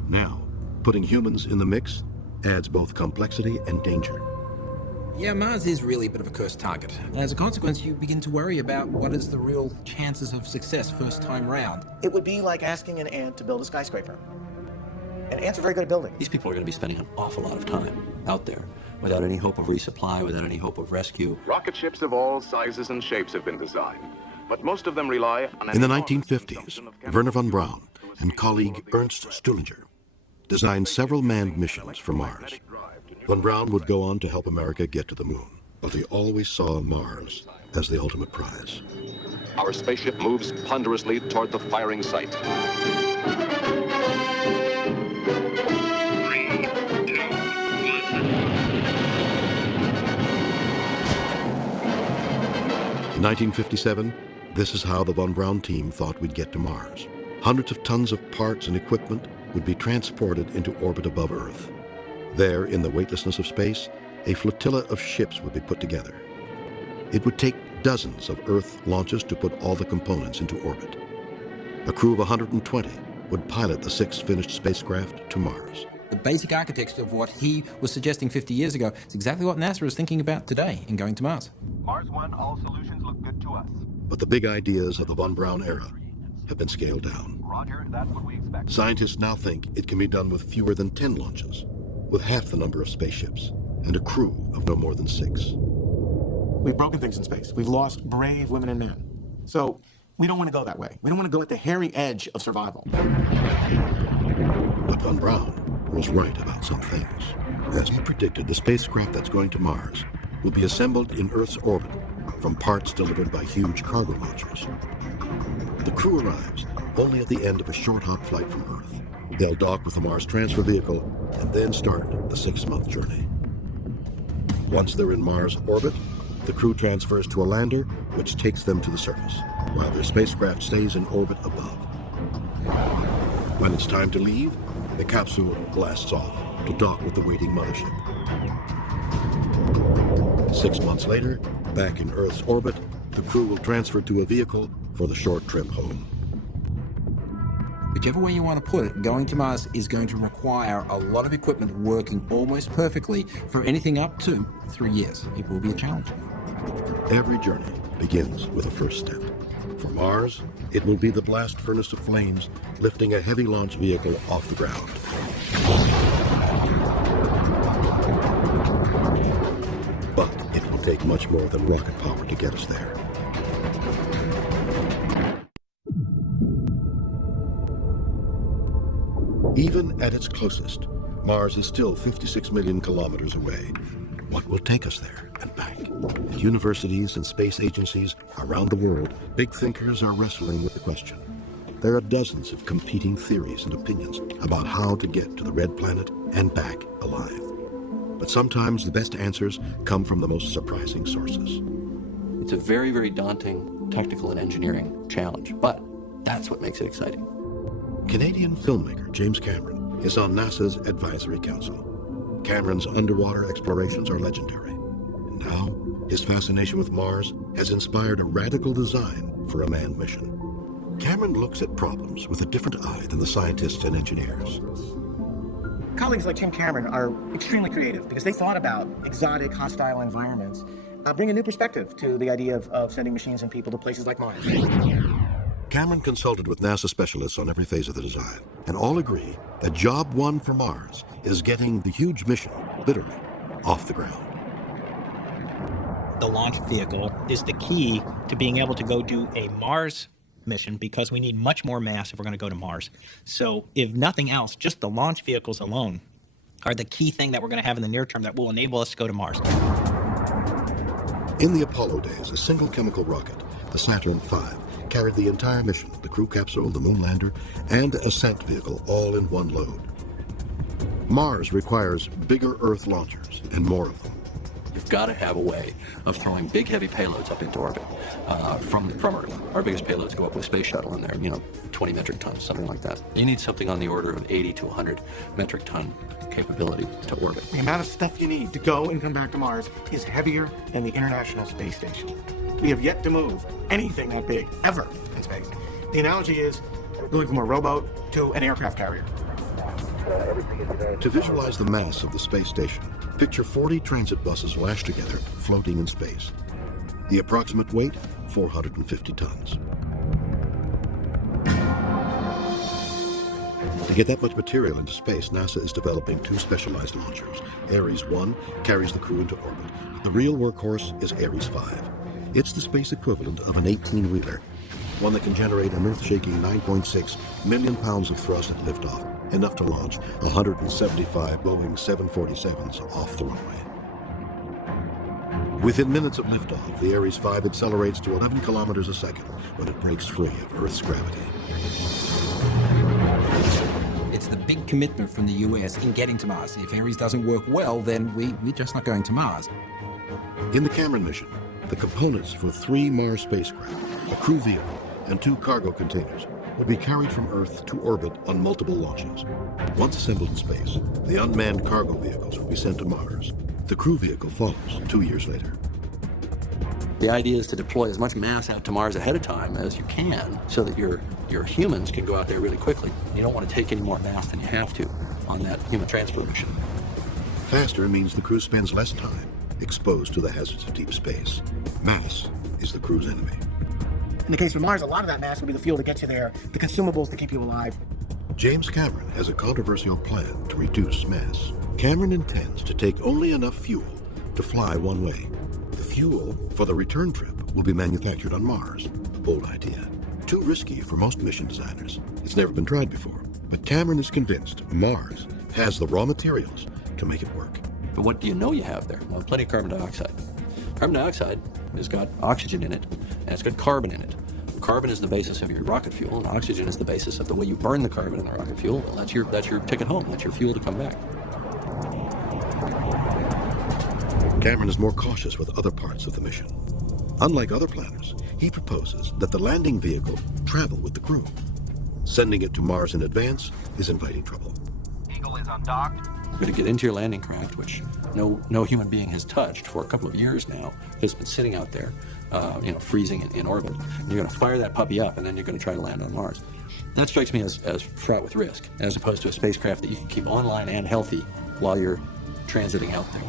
Now, putting humans in the mix adds both complexity and danger. Yeah, Mars is really a bit of a cursed target. As a consequence, you begin to worry about what is the real chances of success first time round. It would be like asking an ant to build a skyscraper. And ants are very good at building. These people are going to be spending an awful lot of time out there without any hope of resupply, without any hope of rescue. Rocket ships of all sizes and shapes have been designed, but most of them rely on... In the 1950s, Wernher von Braun and colleague Ernst Stühlinger designed several manned missions for Mars. Von Braun would go on to help America get to the moon, but they always saw Mars as the ultimate prize. Our spaceship moves ponderously toward the firing site. 3, 2, 1. In 1957, this is how the von Braun team thought we'd get to Mars. Hundreds of tons of parts and equipment would be transported into orbit above Earth. There, in the weightlessness of space, a flotilla of ships would be put together. It would take dozens of Earth launches to put all the components into orbit. A crew of 120 would pilot the 6 finished spacecraft to Mars. The basic architecture of what he was suggesting 50 years ago is exactly what NASA is thinking about today in going to Mars. Mars 1, all solutions look good to us. But the big ideas of the von Braun era have been scaled down. Roger, that's what we expect. Scientists now think it can be done with fewer than 10 launches, with half the number of spaceships, and a crew of no more than 6. We've broken things in space. We've lost brave women and men. So we don't want to go that way. We don't want to go at the hairy edge of survival. But von Braun was right about some things. As he predicted, the spacecraft that's going to Mars will be assembled in Earth's orbit from parts delivered by huge cargo launchers. The crew arrives only at the end of a short hop flight from Earth. They'll dock with the Mars transfer vehicle and then start the 6-month journey. Once they're in Mars orbit, the crew transfers to a lander which takes them to the surface, while their spacecraft stays in orbit above. When it's time to leave, the capsule blasts off to dock with the waiting mothership. 6 months later, back in Earth's orbit, the crew will transfer to a vehicle for the short trip home. Whichever way you want to put it, going to Mars is going to require a lot of equipment working almost perfectly for anything up to 3 years. It will be a challenge. Every journey begins with a first step. For Mars, it will be the blast furnace of flames lifting a heavy launch vehicle off the ground. But it will take much more than rocket power to get us there. Even at its closest, Mars is still 56 million kilometers away. What will take us there and back? At universities and space agencies around the world, big thinkers are wrestling with the question. There are dozens of competing theories and opinions about how to get to the red planet and back alive. But sometimes the best answers come from the most surprising sources. It's a very, very daunting technical and engineering challenge, but that's what makes it exciting. Canadian filmmaker James Cameron is on NASA's Advisory Council. Cameron's underwater explorations are legendary. And now, his fascination with Mars has inspired a radical design for a manned mission. Cameron looks at problems with a different eye than the scientists and engineers. Colleagues like Jim Cameron are extremely creative because they thought about exotic, hostile environments, bring a new perspective to the idea of sending machines and people to places like Mars. Cameron consulted with NASA specialists on every phase of the design, and all agree that job one for Mars is getting the huge mission, literally, off the ground. The launch vehicle is the key to being able to go do a Mars mission because we need much more mass if we're going to go to Mars. So if nothing else, just the launch vehicles alone are the key thing that we're going to have in the near term that will enable us to go to Mars. In the Apollo days, a single chemical rocket, the Saturn V, carried the entire mission, the crew capsule, the moon lander, and ascent vehicle all in one load. Mars requires bigger Earth launchers and more of them. You've got to have a way of throwing big, heavy payloads up into orbit from Earth. Our biggest payloads go up with Space Shuttle, and they're 20 metric tons, something like that. You need something on the order of 80 to 100 metric ton capability to orbit. The amount of stuff you need to go and come back to Mars is heavier than the International Space Station. We have yet to move anything that big, ever, in space. The analogy is going from a rowboat to an aircraft carrier. To visualize the mass of the space station, picture 40 transit buses lashed together, floating in space. The approximate weight, 450 tons. To get that much material into space, NASA is developing two specialized launchers. Ares 1 carries the crew into orbit. The real workhorse is Ares 5. It's the space equivalent of an 18-wheeler, one that can generate an earth-shaking 9.6 million pounds of thrust at liftoff, enough to launch 175 Boeing 747s off the runway. Within minutes of liftoff, the Ares 5 accelerates to 11 kilometers a second when it breaks free of Earth's gravity. It's the big commitment from the US in getting to Mars. If Ares doesn't work well, then we're just not going to Mars. In the Cameron mission, the components for 3 Mars spacecraft, a crew vehicle, and 2 cargo containers would be carried from Earth to orbit on multiple launches. Once assembled in space, the unmanned cargo vehicles will be sent to Mars. The crew vehicle follows 2 years later. The idea is to deploy as much mass out to Mars ahead of time as you can so that your humans can go out there really quickly. You don't want to take any more mass than you have to on that human transport mission. Faster means the crew spends less time exposed to the hazards of deep space. Mass is the crew's enemy. In the case of Mars, a lot of that mass will be the fuel to get you there, the consumables to keep you alive. James Cameron has a controversial plan to reduce mass. Cameron intends to take only enough fuel to fly one way. The fuel for the return trip will be manufactured on Mars. A bold idea. Too risky for most mission designers. It's never been tried before. But Cameron is convinced Mars has the raw materials to make it work. But what do you know you have there? Well, plenty of carbon dioxide. Carbon dioxide has got oxygen in it, and it's got carbon in it. Carbon is the basis of your rocket fuel, and oxygen is the basis of the way you burn the carbon in the rocket fuel. Well, that's your ticket home. That's your fuel to come back. Cameron is more cautious with other parts of the mission. Unlike other planners, he proposes that the landing vehicle travel with the crew. Sending it to Mars in advance is inviting trouble. Eagle is undocked. You're going to get into your landing craft, which no human being has touched for a couple of years now. It's been sitting out there, freezing in orbit. And you're going to fire that puppy up, and then you're going to try to land on Mars. That strikes me as fraught with risk, as opposed to a spacecraft that you can keep online and healthy while you're transiting out there.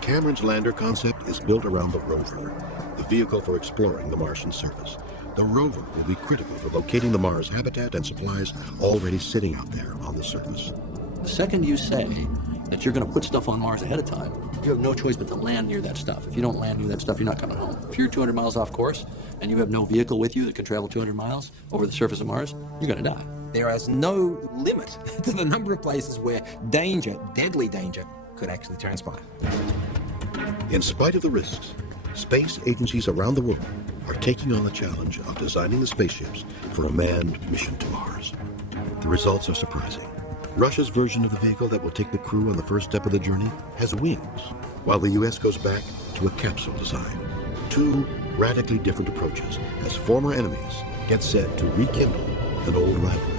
Cameron's lander concept is built around the rover, the vehicle for exploring the Martian surface. The rover will be critical for locating the Mars habitat and supplies already sitting out there on the surface. The second you say that you're going to put stuff on Mars ahead of time, you have no choice but to land near that stuff. If you don't land near that stuff, you're not coming home. If you're 200 miles off course and you have no vehicle with you that can travel 200 miles over the surface of Mars, you're going to die. There is no limit to the number of places where danger, deadly danger, could actually transpire. In spite of the risks, space agencies around the world are taking on the challenge of designing the spaceships for a manned mission to Mars. The results are surprising. Russia's version of the vehicle that will take the crew on the first step of the journey has wings, while the U.S. goes back to a capsule design. Two radically different approaches as former enemies get set to rekindle an old rivalry.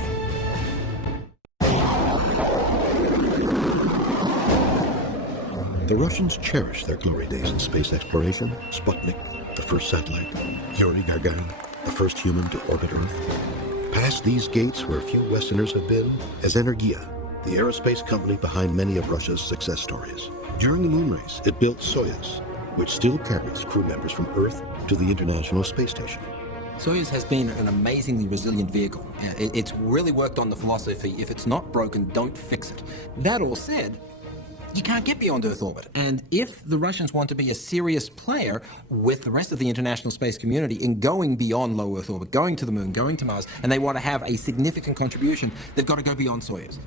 The Russians cherish their glory days in space exploration. Sputnik, the first satellite. Yuri Gagarin, the first human to orbit Earth. Past these gates where few Westerners have been is Energia, the aerospace company behind many of Russia's success stories. During the moon race, it built Soyuz, which still carries crew members from Earth to the International Space Station. Soyuz has been an amazingly resilient vehicle. It's really worked on the philosophy, if it's not broken, don't fix it. That all said, you can't get beyond Earth orbit. And if the Russians want to be a serious player with the rest of the international space community in going beyond low Earth orbit, going to the moon, going to Mars, and they want to have a significant contribution, they've got to go beyond Soyuz.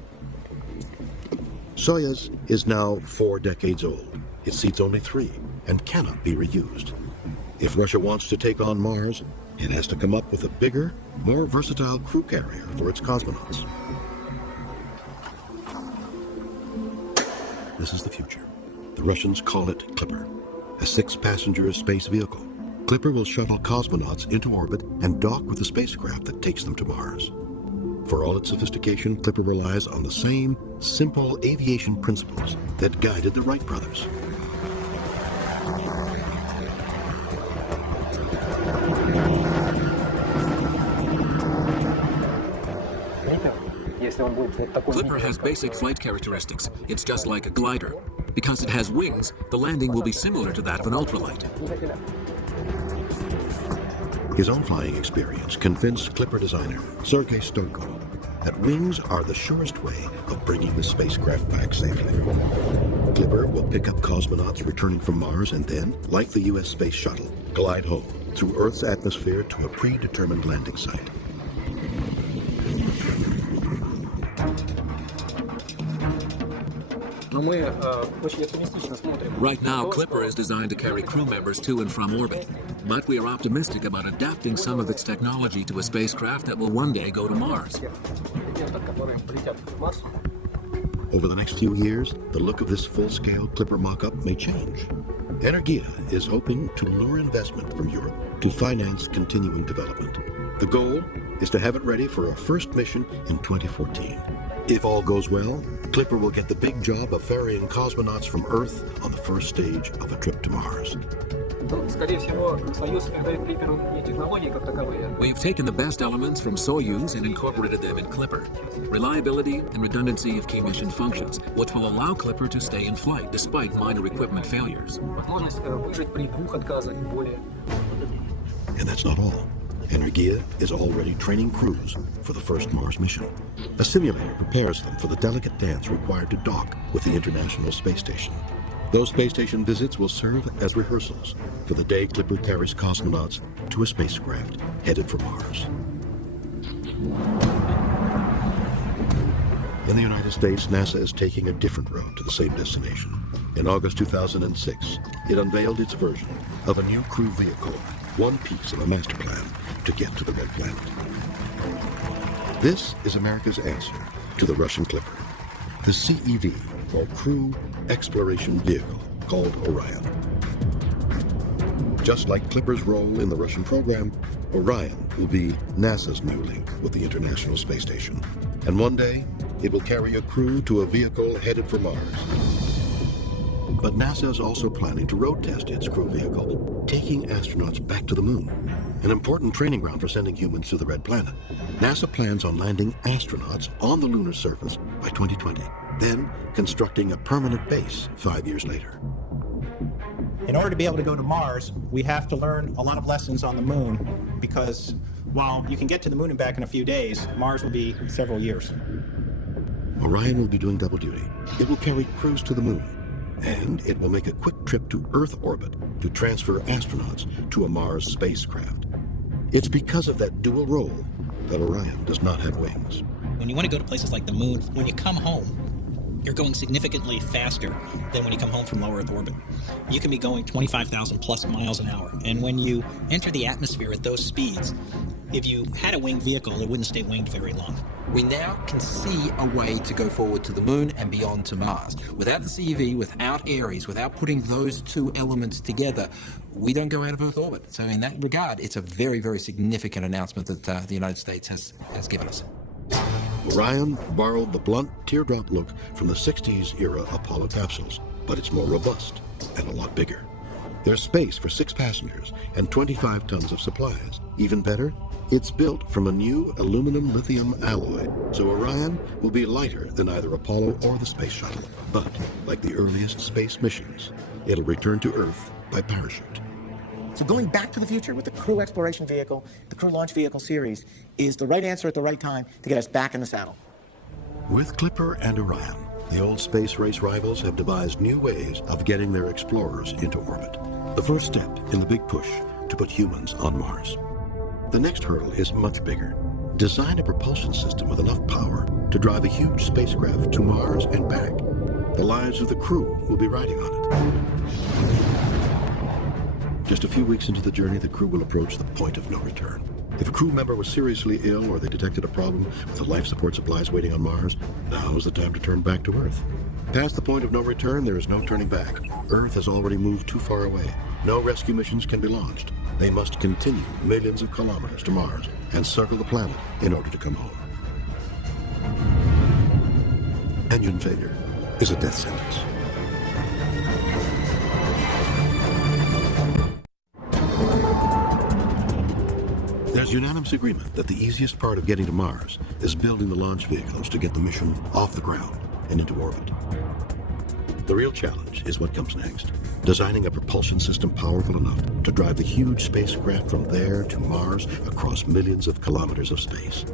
Soyuz is now 4 decades old. It seats only 3 and cannot be reused. If Russia wants to take on Mars, it has to come up with a bigger, more versatile crew carrier for its cosmonauts. This is the future. The Russians call it Clipper, a 6-passenger space vehicle. Clipper will shuttle cosmonauts into orbit and dock with the spacecraft that takes them to Mars. For all its sophistication, Clipper relies on the same simple aviation principles that guided the Wright brothers. Clipper has basic flight characteristics. It's just like a glider. Because it has wings, the landing will be similar to that of an ultralight. His own flying experience convinced Clipper designer Sergei Stoichkov that wings are the surest way of bringing the spacecraft back safely. Clipper will pick up cosmonauts returning from Mars and then, like the U.S. Space Shuttle, glide home through Earth's atmosphere to a predetermined landing site. Right now, Clipper is designed to carry crew members to and from orbit. But we are optimistic about adapting some of its technology to a spacecraft that will one day go to Mars. Over the next few years, the look of this full-scale Clipper mock-up may change. Energia is hoping to lure investment from Europe to finance continuing development. The goal is to have it ready for a first mission in 2014. If all goes well, Clipper will get the big job of ferrying cosmonauts from Earth on the first stage of a trip to Mars. We've taken the best elements from Soyuz and incorporated them in Clipper. Reliability and redundancy of key mission functions, which will allow Clipper to stay in flight despite minor equipment failures. And that's not all. Energia is already training crews for the first Mars mission. A simulator prepares them for the delicate dance required to dock with the International Space Station. Those space station visits will serve as rehearsals for the day Clipper carries cosmonauts to a spacecraft headed for Mars. In the United States, NASA is taking a different road to the same destination. In August 2006, it unveiled its version of a new crew vehicle, one piece of a master plan to get to the Red Planet. This is America's answer to the Russian Clipper, the CEV, or Crew Exploration Vehicle, called Orion. Just like Clipper's role in the Russian program, Orion will be NASA's new link with the International Space Station. And one day, it will carry a crew to a vehicle headed for Mars. But NASA is also planning to road test its crew vehicle, taking astronauts back to the moon, an important training ground for sending humans to the Red Planet. NASA plans on landing astronauts on the lunar surface by 2020, then constructing a permanent base 5 years later. In order to be able to go to Mars, we have to learn a lot of lessons on the moon, because while you can get to the moon and back in a few days, Mars will be several years. Orion will be doing double duty. It will carry crews to the moon, and it will make a quick trip to Earth orbit to transfer astronauts to a Mars spacecraft. It's because of that dual role that Orion does not have wings. When you want to go to places like the moon, when you come home, you're going significantly faster than when you come home from low Earth orbit. You can be going 25,000 plus miles an hour. And when you enter the atmosphere at those speeds, if you had a winged vehicle, it wouldn't stay winged very long. We now can see a way to go forward to the moon and beyond to Mars. Without the CUV, without Ares, without putting those two elements together, we don't go out of Earth orbit. So in that regard, it's a very, very significant announcement that the United States has given us. Orion borrowed the blunt teardrop look from the 60s era Apollo capsules, but it's more robust and a lot bigger. There's space for 6 passengers and 25 tons of supplies. Even better, it's built from a new aluminum lithium alloy, so Orion will be lighter than either Apollo or the space shuttle. But, like the earliest space missions, it'll return to Earth by parachute. So going back to the future with the Crew Exploration Vehicle, the Crew Launch Vehicle series, is the right answer at the right time to get us back in the saddle. With Clipper and Orion, the old space race rivals have devised new ways of getting their explorers into orbit. The first step in the big push to put humans on Mars. The next hurdle is much bigger. Design a propulsion system with enough power to drive a huge spacecraft to Mars and back. The lives of the crew will be riding on it. Just a few weeks into the journey, the crew will approach the point of no return. If a crew member was seriously ill or they detected a problem with the life support supplies waiting on Mars, now is the time to turn back to Earth. Past the point of no return, there is no turning back. Earth has already moved too far away. No rescue missions can be launched. They must continue millions of kilometers to Mars and circle the planet in order to come home. Engine failure is a death sentence. There's unanimous agreement that the easiest part of getting to Mars is building the launch vehicles to get the mission off the ground and into orbit. The real challenge is what comes next. Designing a propulsion system powerful enough to drive the huge spacecraft from there to Mars across millions of kilometers of space.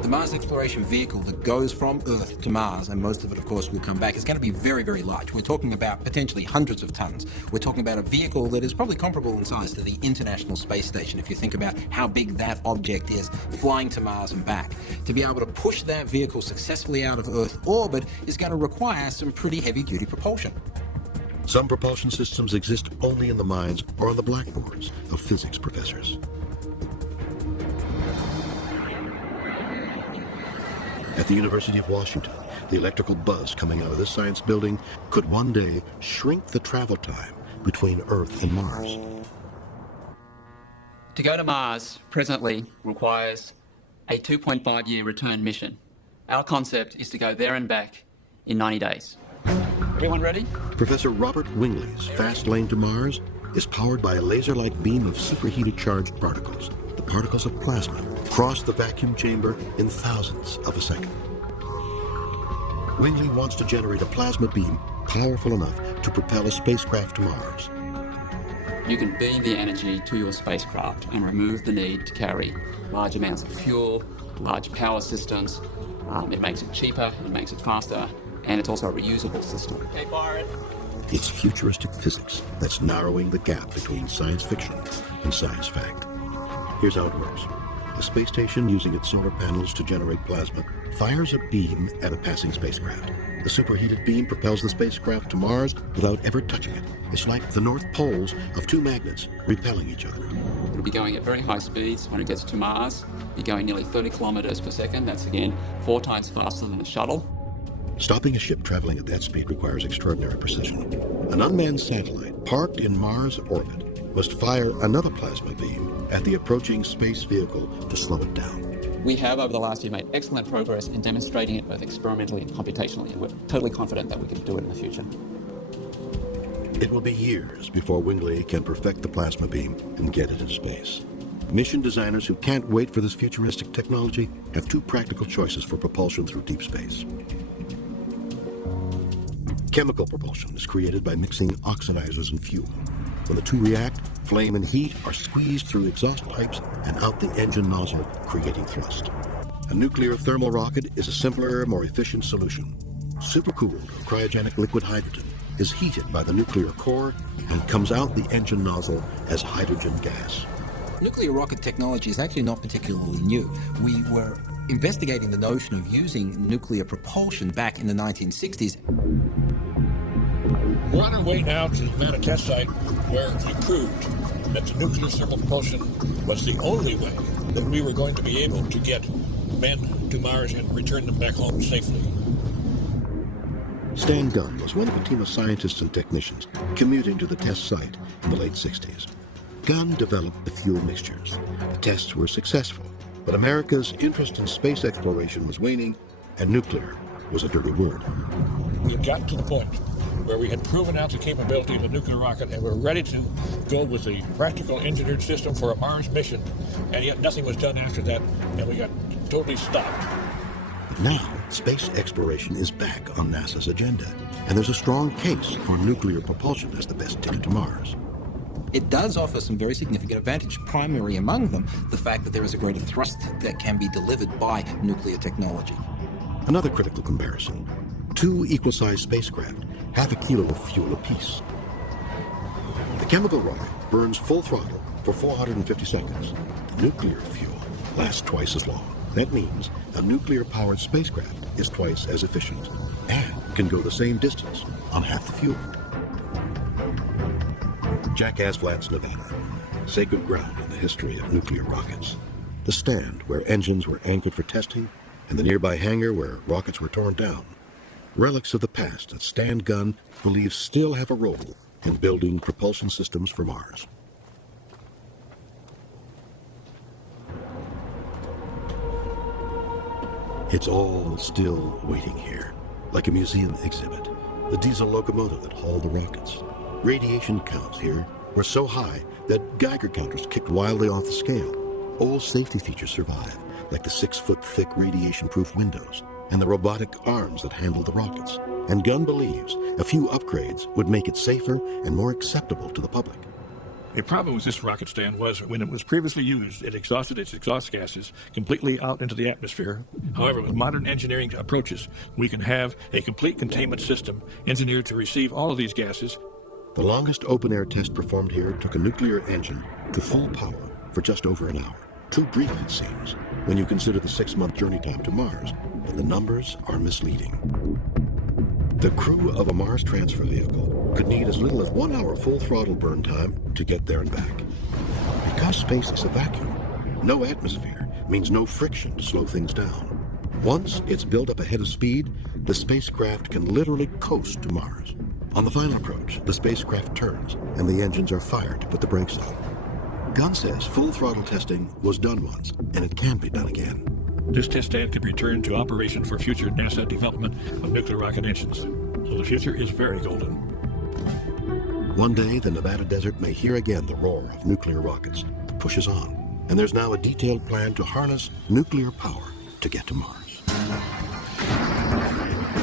The Mars exploration vehicle that goes from Earth to Mars, and most of it, of course, will come back, is going to be very, very large. We're talking about potentially hundreds of tons. We're talking about a vehicle that is probably comparable in size to the International Space Station, if you think about how big that object is, flying to Mars and back. To be able to push that vehicle successfully out of Earth orbit is going to require some pretty heavy-duty propulsion. Some propulsion systems exist only in the minds or on the blackboards of physics professors. At the University of Washington, the electrical buzz coming out of this science building could one day shrink the travel time between Earth and Mars. To go to Mars presently requires a 2.5-year return mission. Our concept is to go there and back in 90 days. Everyone ready? Professor Robert Wingley's fast lane to Mars is powered by a laser-like beam of superheated charged particles. The particles of plasma cross the vacuum chamber in thousandths of a second. Wingley wants to generate a plasma beam powerful enough to propel a spacecraft to Mars. You can beam the energy to your spacecraft and remove the need to carry large amounts of fuel, large power systems. It makes it cheaper, it makes it faster, and it's also a reusable system. Okay, Byron. It's futuristic physics that's narrowing the gap between science fiction and science fact. Here's how it works. The space station, using its solar panels to generate plasma, fires a beam at a passing spacecraft. The superheated beam propels the spacecraft to Mars without ever touching it. It's like the north poles of two magnets repelling each other. It'll be going at very high speeds when it gets to Mars. It'll be going nearly 30 kilometers per second. That's, again, 4 times faster than a shuttle. Stopping a ship traveling at that speed requires extraordinary precision. An unmanned satellite parked in Mars orbit must fire another plasma beam at the approaching space vehicle to slow it down. We have, over the last year, made excellent progress in demonstrating it both experimentally and computationally, and we're totally confident that we can do it in the future. It will be years before Wingley can perfect the plasma beam and get it into space. Mission designers who can't wait for this futuristic technology have 2 practical choices for propulsion through deep space. Chemical propulsion is created by mixing oxidizers and fuel. When the 2 react, flame and heat are squeezed through exhaust pipes and out the engine nozzle, creating thrust. A nuclear thermal rocket is a simpler, more efficient solution. Supercooled or cryogenic liquid hydrogen is heated by the nuclear core and comes out the engine nozzle as hydrogen gas. Nuclear rocket technology is actually not particularly new. We were investigating the notion of using nuclear propulsion back in the 1960s. We're on our way now to the Nevada test site where we proved that the nuclear thermal propulsion was the only way that we were going to be able to get men to Mars and return them back home safely. Stan Gunn was one of a team of scientists and technicians commuting to the test site in the late 60s. Gunn developed the fuel mixtures. The tests were successful, but America's interest in space exploration was waning, and nuclear was a dirty word. We had gotten to the point where we had proven out the capability of a nuclear rocket and were ready to go with a practical engineered system for a Mars mission, and yet nothing was done after that, and we got totally stopped. But now, space exploration is back on NASA's agenda, and there's a strong case for nuclear propulsion as the best ticket to Mars. It does offer some very significant advantages, primary among them the fact that there is a greater thrust that can be delivered by nuclear technology. Another critical comparison: 2 equal-sized spacecraft, half a kilo of fuel apiece. The chemical rocket burns full throttle for 450 seconds. The nuclear fuel lasts twice as long. That means a nuclear-powered spacecraft is twice as efficient and can go the same distance on half the fuel. Jackass Flats, Nevada, sacred ground in the history of nuclear rockets. The stand where engines were anchored for testing, and the nearby hangar where rockets were torn down. Relics of the past that Stan Gunn believes still have a role in building propulsion systems for Mars. It's all still waiting here, like a museum exhibit. The diesel locomotive that hauled the rockets. Radiation counts here were so high that Geiger counters kicked wildly off the scale. Old safety features survive, like the 6-foot-thick radiation-proof windows and the robotic arms that handled the rockets. And Gunn believes a few upgrades would make it safer and more acceptable to the public. The problem with this rocket stand was when it was previously used, it exhausted its exhaust gases completely out into the atmosphere. However, with modern engineering approaches, we can have a complete containment system engineered to receive all of these gases. The longest open-air test performed here took a nuclear engine to full power for just over an hour. Too brief, it seems, when you consider the 6-month journey time to Mars, but the numbers are misleading. The crew of a Mars transfer vehicle could need as little as 1 hour full throttle burn time to get there and back. Because space is a vacuum, no atmosphere means no friction to slow things down. Once it's built up ahead of speed, the spacecraft can literally coast to Mars. On the final approach, the spacecraft turns and the engines are fired to put the brakes on. Gunn says full throttle testing was done once, and it can be done again. This test stand could return to operation for future NASA development of nuclear rocket engines. So the future is very golden. One day, the Nevada desert may hear again the roar of nuclear rockets. The push is on, and there's now a detailed plan to harness nuclear power to get to Mars.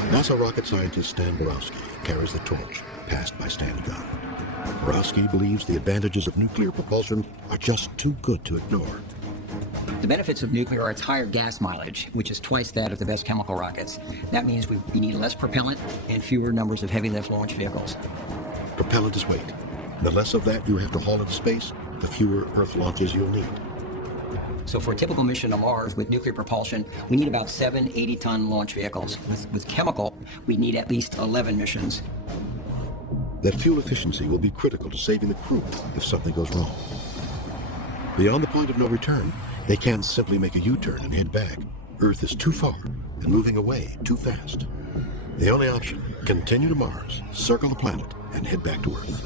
NASA rocket scientist Stan Borowski carries the torch passed by Stan Gunn. Borowski believes the advantages of nuclear propulsion are just too good to ignore. The benefits of nuclear are its higher gas mileage, which is twice that of the best chemical rockets. That means we need less propellant and fewer numbers of heavy lift launch vehicles. Propellant is weight. The less of that you have to haul into space, the fewer Earth launches you'll need. So for a typical mission to Mars with nuclear propulsion, we need about 7 80-ton launch vehicles. With chemical, we need at least 11 missions. That fuel efficiency will be critical to saving the crew if something goes wrong. Beyond the point of no return, they can't simply make a U-turn and head back. Earth is too far and moving away too fast. The only option, continue to Mars, circle the planet, and head back to Earth.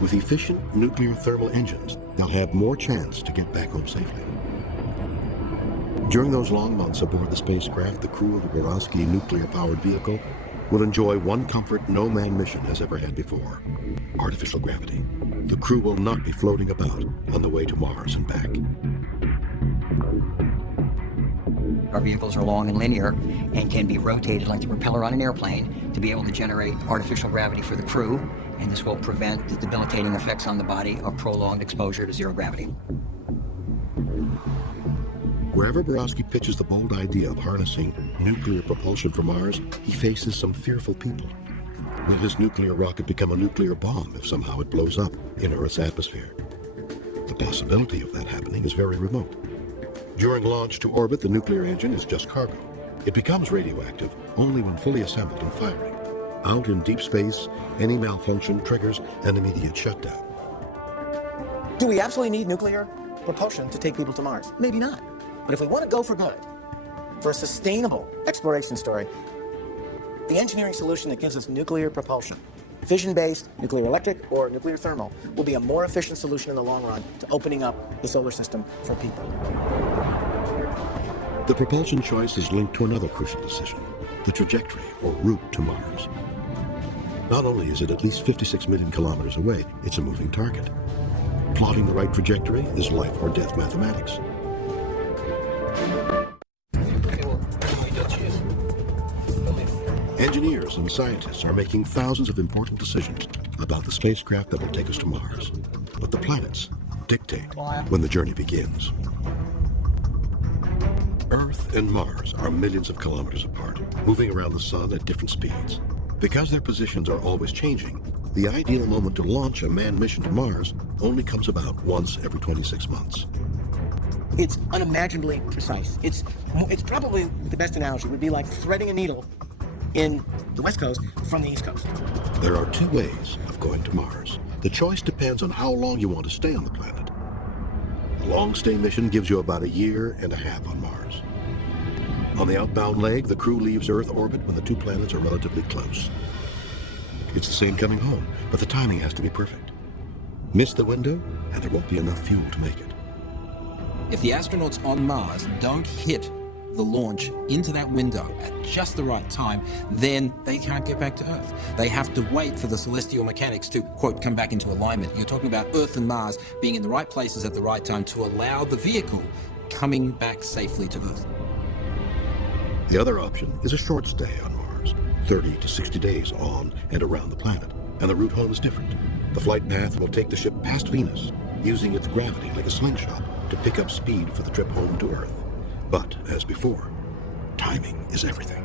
With efficient nuclear thermal engines, they'll have more chance to get back home safely. During those long months aboard the spacecraft, the crew of a Borowski nuclear-powered vehicle will enjoy one comfort no manned mission has ever had before: artificial gravity. The crew will not be floating about on the way to Mars and back. Our vehicles are long and linear and can be rotated like the propeller on an airplane to be able to generate artificial gravity for the crew, and this will prevent the debilitating effects on the body of prolonged exposure to zero gravity. Wherever Borowski pitches the bold idea of harnessing nuclear propulsion for Mars, he faces some fearful people. Will his nuclear rocket become a nuclear bomb if somehow it blows up in Earth's atmosphere? The possibility of that happening is very remote. During launch to orbit, the nuclear engine is just cargo. It becomes radioactive only when fully assembled and firing. Out in deep space, any malfunction triggers an immediate shutdown. Do we absolutely need nuclear propulsion to take people to Mars? Maybe not. But if we want to go for good, for a sustainable exploration story, the engineering solution that gives us nuclear propulsion, fission-based, nuclear electric, or nuclear thermal, will be a more efficient solution in the long run to opening up the solar system for people. The propulsion choice is linked to another crucial decision, the trajectory or route to Mars. Not only is it at least 56 million kilometers away, it's a moving target. Plotting the right trajectory is life or death mathematics. Engineers and scientists are making thousands of important decisions about the spacecraft that will take us to Mars. But the planets dictate when the journey begins. Earth and Mars are millions of kilometers apart, moving around the sun at different speeds. Because their positions are always changing, the ideal moment to launch a manned mission to Mars only comes about once every 26 months. It's unimaginably precise. It's probably the best analogy would be like threading a needle in the West Coast from the East Coast. There are two ways of going to Mars. The choice depends on how long you want to stay on the planet. A long-stay mission gives you about 1.5 years on Mars. On the outbound leg, the crew leaves Earth orbit when the two planets are relatively close. It's the same coming home, but the timing has to be perfect. Miss the window, and there won't be enough fuel to make it. If the astronauts on Mars don't hit the launch into that window at just the right time, then they can't get back to Earth. They have to wait for the celestial mechanics to, quote, come back into alignment. You're talking about Earth and Mars being in the right places at the right time to allow the vehicle coming back safely to Earth. The other option is a short stay on Mars, 30 to 60 days on and around the planet, and the route home is different. The flight path will take the ship past Venus, using its gravity like a slingshot to pick up speed for the trip home to Earth. But, as before, timing is everything.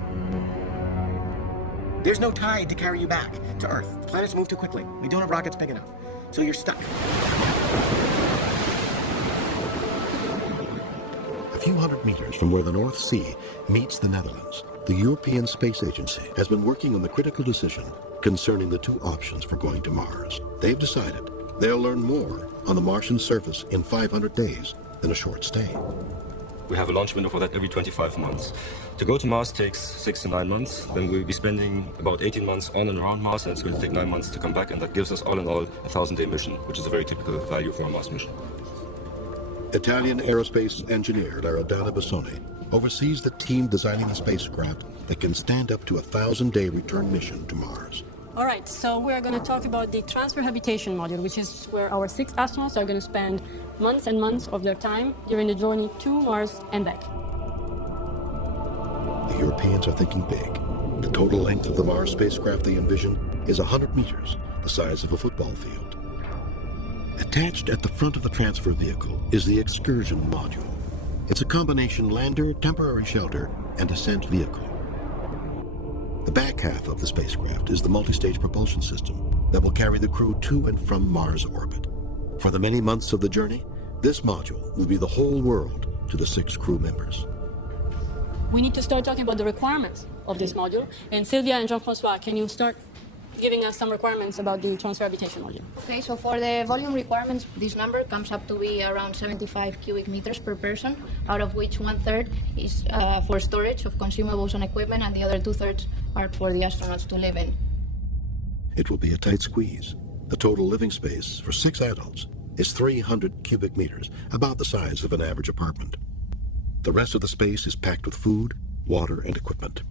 There's no tide to carry you back to Earth. The planets move too quickly. We don't have rockets big enough. So you're stuck. A few hundred meters from where the North Sea meets the Netherlands, the European Space Agency has been working on the critical decision concerning the two options for going to Mars. They've decided they'll learn more on the Martian surface in 500 days than a short stay. We have a launch window for that every 25 months. To go to Mars takes 6 to 9 months. Then we'll be spending about 18 months on and around Mars, and it's going to take 9 months to come back, and that gives us all in all a 1,000-day mission, which is a very typical value for a Mars mission. Italian aerospace engineer Loredana Bassoni oversees the team designing the spacecraft that can stand up to a 1,000-day return mission to Mars. All right, so we're going to talk about the transfer habitation module, which is where our 6 astronauts are going to spend months and months of their time during the journey to Mars and back. The Europeans are thinking big. The total length of the Mars spacecraft they envision is 100 meters, the size of a football field. Attached at the front of the transfer vehicle is the excursion module. It's a combination lander, temporary shelter, and ascent vehicle. The back half of the spacecraft is the multi-stage propulsion system that will carry the crew to and from Mars orbit. For the many months of the journey, this module will be the whole world to the 6 crew members. We need to start talking about the requirements of this module. And Sylvia and Jean-François, can you start giving us some requirements about the transfer habitation module? Okay, so for the volume requirements, this number comes up to be around 75 cubic meters per person, out of which 1/3 is for storage of consumables and equipment, and the other 2/3 are for the astronauts to live in. It will be a tight squeeze. The total living space for 6 adults is 300 cubic meters, about the size of an average apartment. The rest of the space is packed with food, water, and equipment.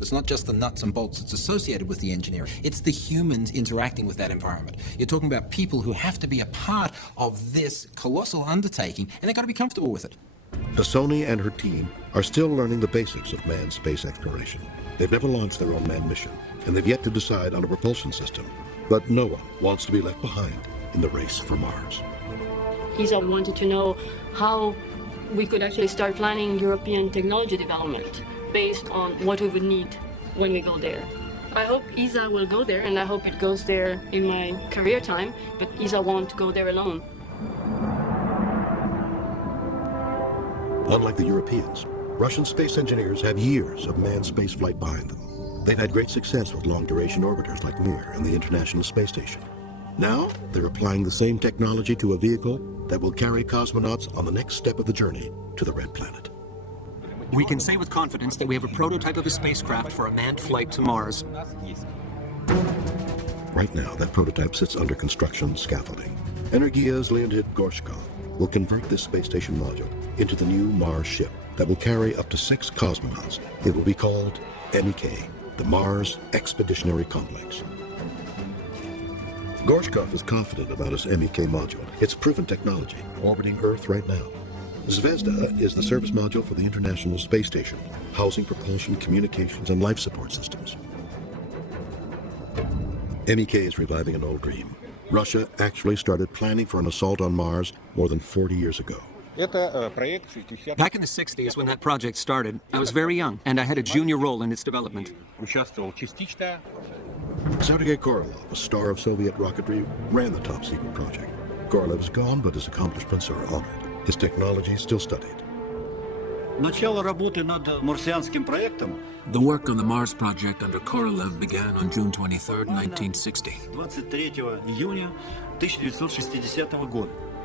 It's not just the nuts and bolts that's associated with the engineering. It's the humans interacting with that environment. You're talking about people who have to be a part of this colossal undertaking, and they've got to be comfortable with it. Bassoni and her team are still learning the basics of manned space exploration. They've never launched their own manned mission, and they've yet to decide on a propulsion system. But no one wants to be left behind in the race for Mars. ESA wanted to know how we could actually start planning European technology development based on what we would need when we go there. I hope ESA will go there, and I hope it goes there in my career time, but ESA won't go there alone. Unlike the Europeans, Russian space engineers have years of manned spaceflight behind them. They've had great success with long-duration orbiters like Mir and the International Space Station. Now, they're applying the same technology to a vehicle that will carry cosmonauts on the next step of the journey to the Red Planet. We can say with confidence that we have a prototype of a spacecraft for a manned flight to Mars. Right now, that prototype sits under construction scaffolding. Energia's Leonid Gorshkov will convert this space station module into the new Mars ship that will carry up to 6 cosmonauts. It will be called MEK, the Mars Expeditionary Complex. Gorshkov is confident about his MEK module. It's proven technology, orbiting Earth right now. Zvezda is the service module for the International Space Station, housing propulsion, communications, and life support systems. MEK is reviving an old dream. Russia actually started planning for an assault on Mars more than 40 years ago. Back in the 60s, when that project started, I was very young, and I had a junior role in its development. Sergei Korolev, a star of Soviet rocketry, ran the top-secret project. Korolev is gone, but his accomplishments are honored. His technology is still studied. The work on the Mars project under Korolev began on June 23, 1960.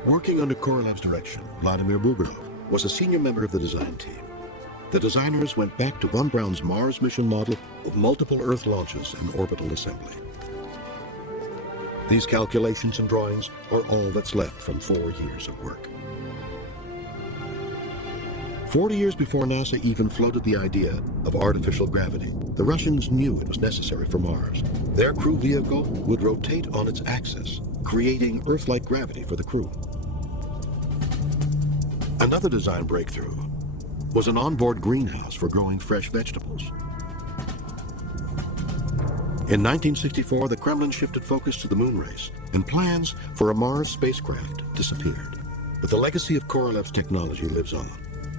Working under Korolev's direction, Vladimir Buganov was a senior member of the design team. The designers went back to von Braun's Mars mission model of multiple Earth launches and orbital assembly. These calculations and drawings are all that's left from 4 years of work. 40 years before NASA even floated the idea of artificial gravity, the Russians knew it was necessary for Mars. Their crew vehicle would rotate on its axis, creating Earth-like gravity for the crew. Another design breakthrough was an onboard greenhouse for growing fresh vegetables. In 1964, the Kremlin shifted focus to the moon race, and plans for a Mars spacecraft disappeared. But the legacy of Korolev's technology lives on.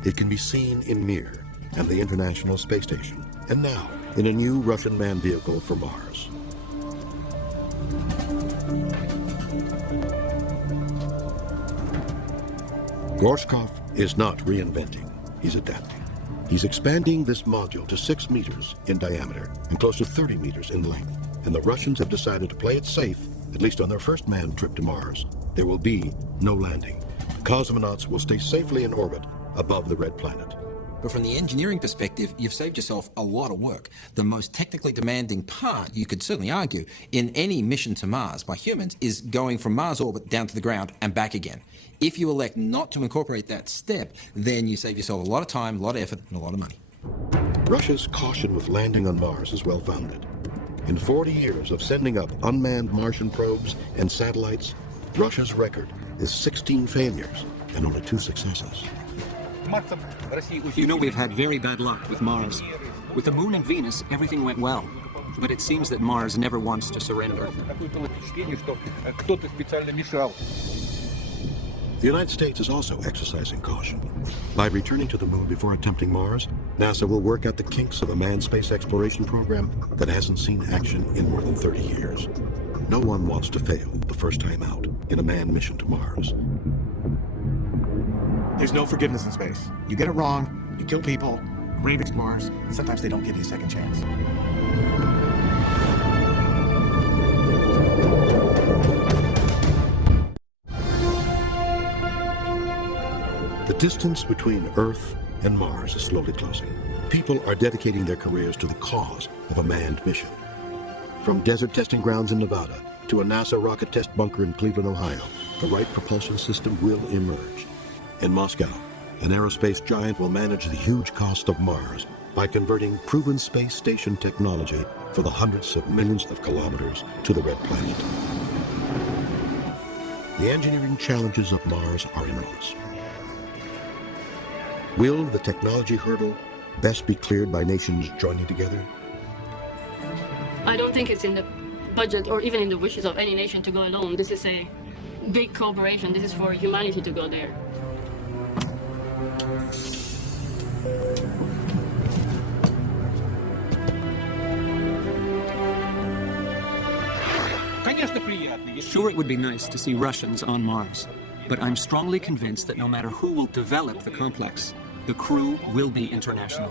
It can be seen in Mir and the International Space Station, and now in a new Russian manned vehicle for Mars. Gorshkov is not reinventing, he's adapting. He's expanding this module to 6 meters in diameter and close to 30 meters in length. And the Russians have decided to play it safe, at least on their first manned trip to Mars. There will be no landing. The cosmonauts will stay safely in orbit above the Red Planet. But from the engineering perspective, you've saved yourself a lot of work. The most technically demanding part, you could certainly argue, in any mission to Mars by humans is going from Mars orbit down to the ground and back again. If you elect not to incorporate that step, then you save yourself a lot of time, a lot of effort, and a lot of money. Russia's caution with landing on Mars is well-founded. In 40 years of sending up unmanned Martian probes and satellites, Russia's record is 16 failures and only 2 successes. You know, we've had very bad luck with Mars. With the Moon and Venus, everything went well. But it seems that Mars never wants to surrender. The United States is also exercising caution. By returning to the Moon before attempting Mars, NASA will work out the kinks of a manned space exploration program that hasn't seen action in more than 30 years. No one wants to fail the first time out in a manned mission to Mars. There's no forgiveness in space. You get it wrong, you kill people, brave explorers, and sometimes they don't give you a second chance. The distance between Earth and Mars is slowly closing. People are dedicating their careers to the cause of a manned mission. From desert testing grounds in Nevada to a NASA rocket test bunker in Cleveland, Ohio, the right propulsion system will emerge. In Moscow, an aerospace giant will manage the huge cost of Mars by converting proven space station technology for the hundreds of millions of kilometers to the Red Planet. The engineering challenges of Mars are enormous. Will the technology hurdle best be cleared by nations joining together? I don't think it's in the budget or even in the wishes of any nation to go alone. This is a big cooperation. This is for humanity to go there. Sure, it would be nice to see Russians on Mars, but I'm strongly convinced that no matter who will develop the complex, The crew will be international.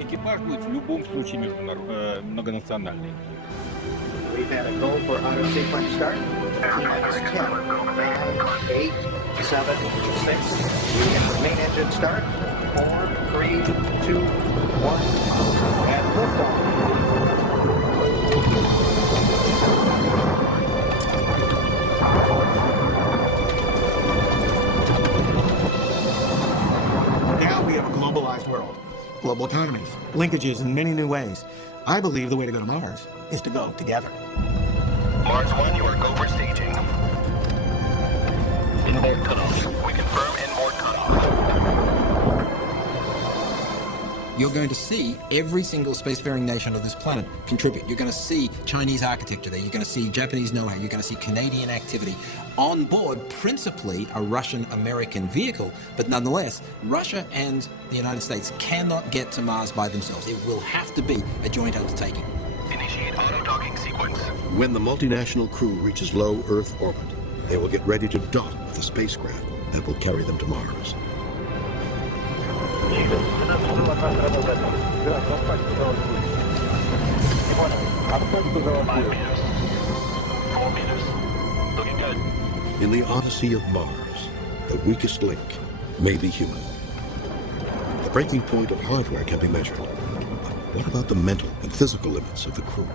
Экипаж будет в любом случае многонациональный. We've had a go for auto sequence start. T-minus 10, 9, 8, 7, 6. We have main engine start. 4, 3, 2, 1, and liftoff. Now we have a globalized world, global economies, linkages in many new ways. I believe the way to go to Mars is to go together. Mars 1, you are go for staging. Inboard cutoff. We confirm inboard cutoff. You're going to see every single spacefaring nation of this planet contribute. You're going to see Chinese architecture there. You're going to see Japanese know-how. You're going to see Canadian activity. On board, principally a Russian-American vehicle, but nonetheless, Russia and the United States cannot get to Mars by themselves. It will have to be a joint undertaking. Initiate auto-docking sequence. When the multinational crew reaches low Earth orbit, they will get ready to dock with the spacecraft that will carry them to Mars. In the odyssey of Mars, the weakest link may be human. The breaking point of hardware can be measured. But what about the mental and physical limits of the crew?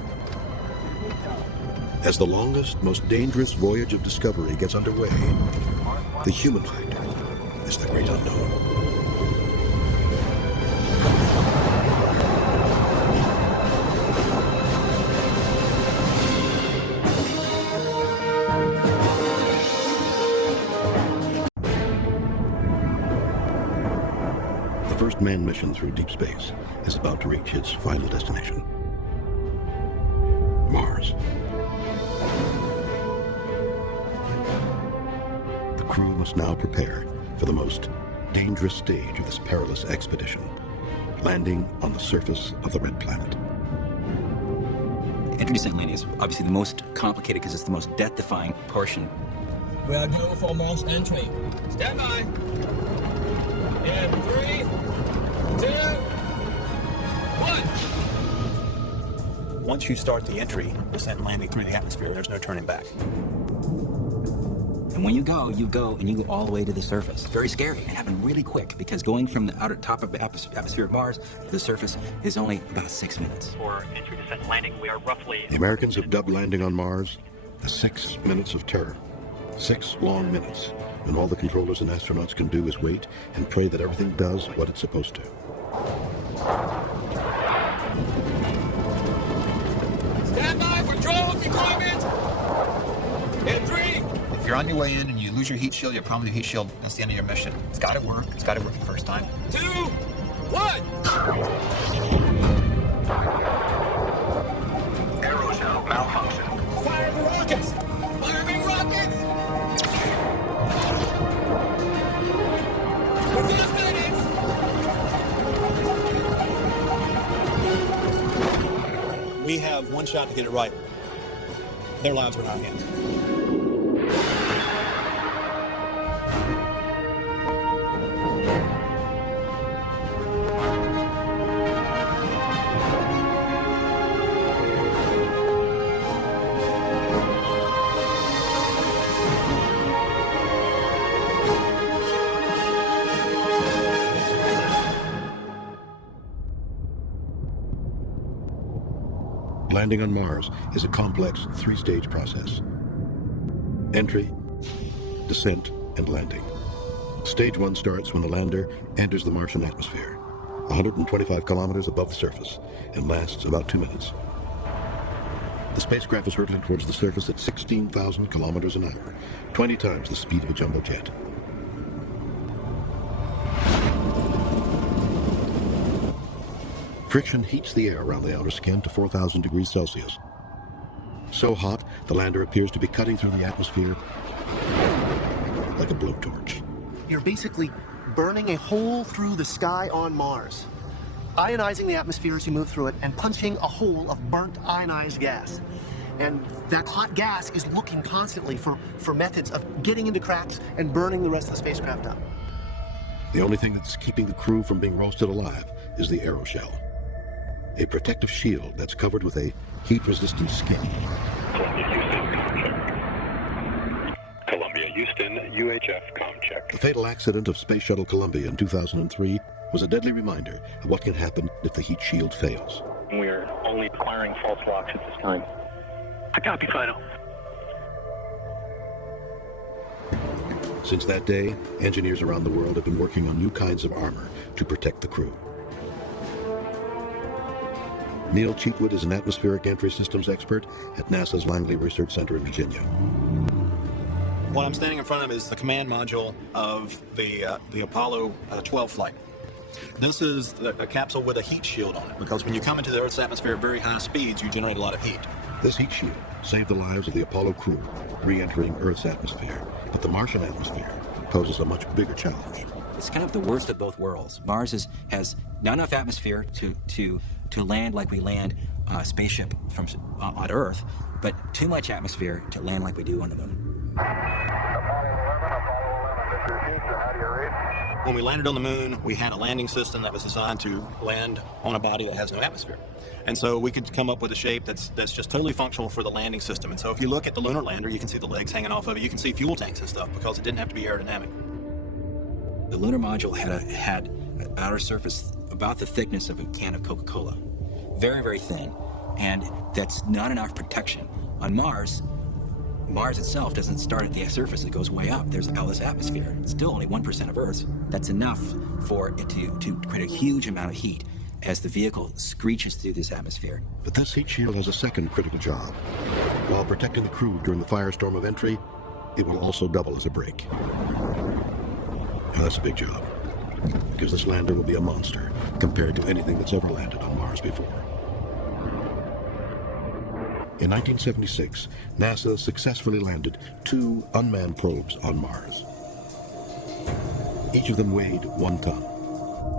As the longest, most dangerous voyage of discovery gets underway, the human factor is the great unknown. The first manned mission through deep space is about to reach its final destination, Mars. The crew must now prepare for the most dangerous stage of this perilous expedition, landing on the surface of the Red Planet. Entry descent landing is obviously the most complicated because it's the most death-defying portion. We are go for Mars entry. Stand by. In 3, 2, 1. Once you start the entry, descent and landing through the atmosphere, there's no turning back. And when you go and you go all the way to the surface. It's very scary. It happened really quick because going from the outer top of the atmosphere of Mars to the surface is only about 6 minutes. For entry, descent, and landing, we are roughly... The Americans have dubbed landing on Mars the 6 minutes of terror. 6 long minutes, when all the controllers and astronauts can do is wait and pray that everything does what it's supposed to. Stand by for control deployment. In 3. If you're on your way in and you lose your heat shield, your primary heat shield, that's the end of your mission. It's got to work. It's got to work the first time. 2, 1. Aeroshell malfunction. Fire the rockets. Firing rockets. Within minutes. We have one shot to get it right. Their lives are in our hands. Landing on Mars is a complex 3-stage process. Entry, descent, and landing. Stage 1 starts when the lander enters the Martian atmosphere, 125 kilometers above the surface, and lasts about 2 minutes. The spacecraft is hurtling towards the surface at 16,000 kilometers an hour, 20 times the speed of a jumbo jet. Friction heats the air around the outer skin to 4,000 degrees Celsius. So hot, the lander appears to be cutting through the atmosphere like a blowtorch. You're basically burning a hole through the sky on Mars, ionizing the atmosphere as you move through it, and punching a hole of burnt ionized gas. And that hot gas is looking constantly for methods of getting into cracks and burning the rest of the spacecraft up. The only thing that's keeping the crew from being roasted alive is the aeroshell, a protective shield that's covered with a heat-resistant skin. Columbia, Houston, UHF comm check. The fatal accident of Space Shuttle Columbia in 2003 was a deadly reminder of what can happen if the heat shield fails. We are only acquiring false locks at this time. I copy, Fido. Since that day, engineers around the world have been working on new kinds of armor to protect the crew. Neil Cheatwood is an atmospheric entry systems expert at NASA's Langley Research Center in Virginia. What I'm standing in front of is the command module of the Apollo 12 flight. This is a capsule with a heat shield on it, because when you come into the Earth's atmosphere at very high speeds, you generate a lot of heat. This heat shield saved the lives of the Apollo crew re-entering Earth's atmosphere, but the Martian atmosphere poses a much bigger challenge. It's kind of the worst of both worlds. Mars has not enough atmosphere to land like we land a spaceship from on Earth, but too much atmosphere to land like we do on the moon. When we landed on the moon, we had a landing system that was designed to land on a body that has no atmosphere. And so we could come up with a shape that's just totally functional for the landing system. And so if you look at the lunar lander, you can see the legs hanging off of it. You can see fuel tanks and stuff because it didn't have to be aerodynamic. The lunar module had an outer surface about the thickness of a can of Coca-Cola. Very, very thin. And that's not enough protection. On Mars itself doesn't start at the surface, it goes way up. There's all this atmosphere. It's still only 1% of Earth's. That's enough for it to create a huge amount of heat as the vehicle screeches through this atmosphere. But this heat shield has a second critical job. While protecting the crew during the firestorm of entry, it will also double as a brake. Now that's a big job, because this lander will be a monster compared to anything that's ever landed on Mars before. In 1976, NASA successfully landed 2 unmanned probes on Mars. Each of them weighed 1 ton,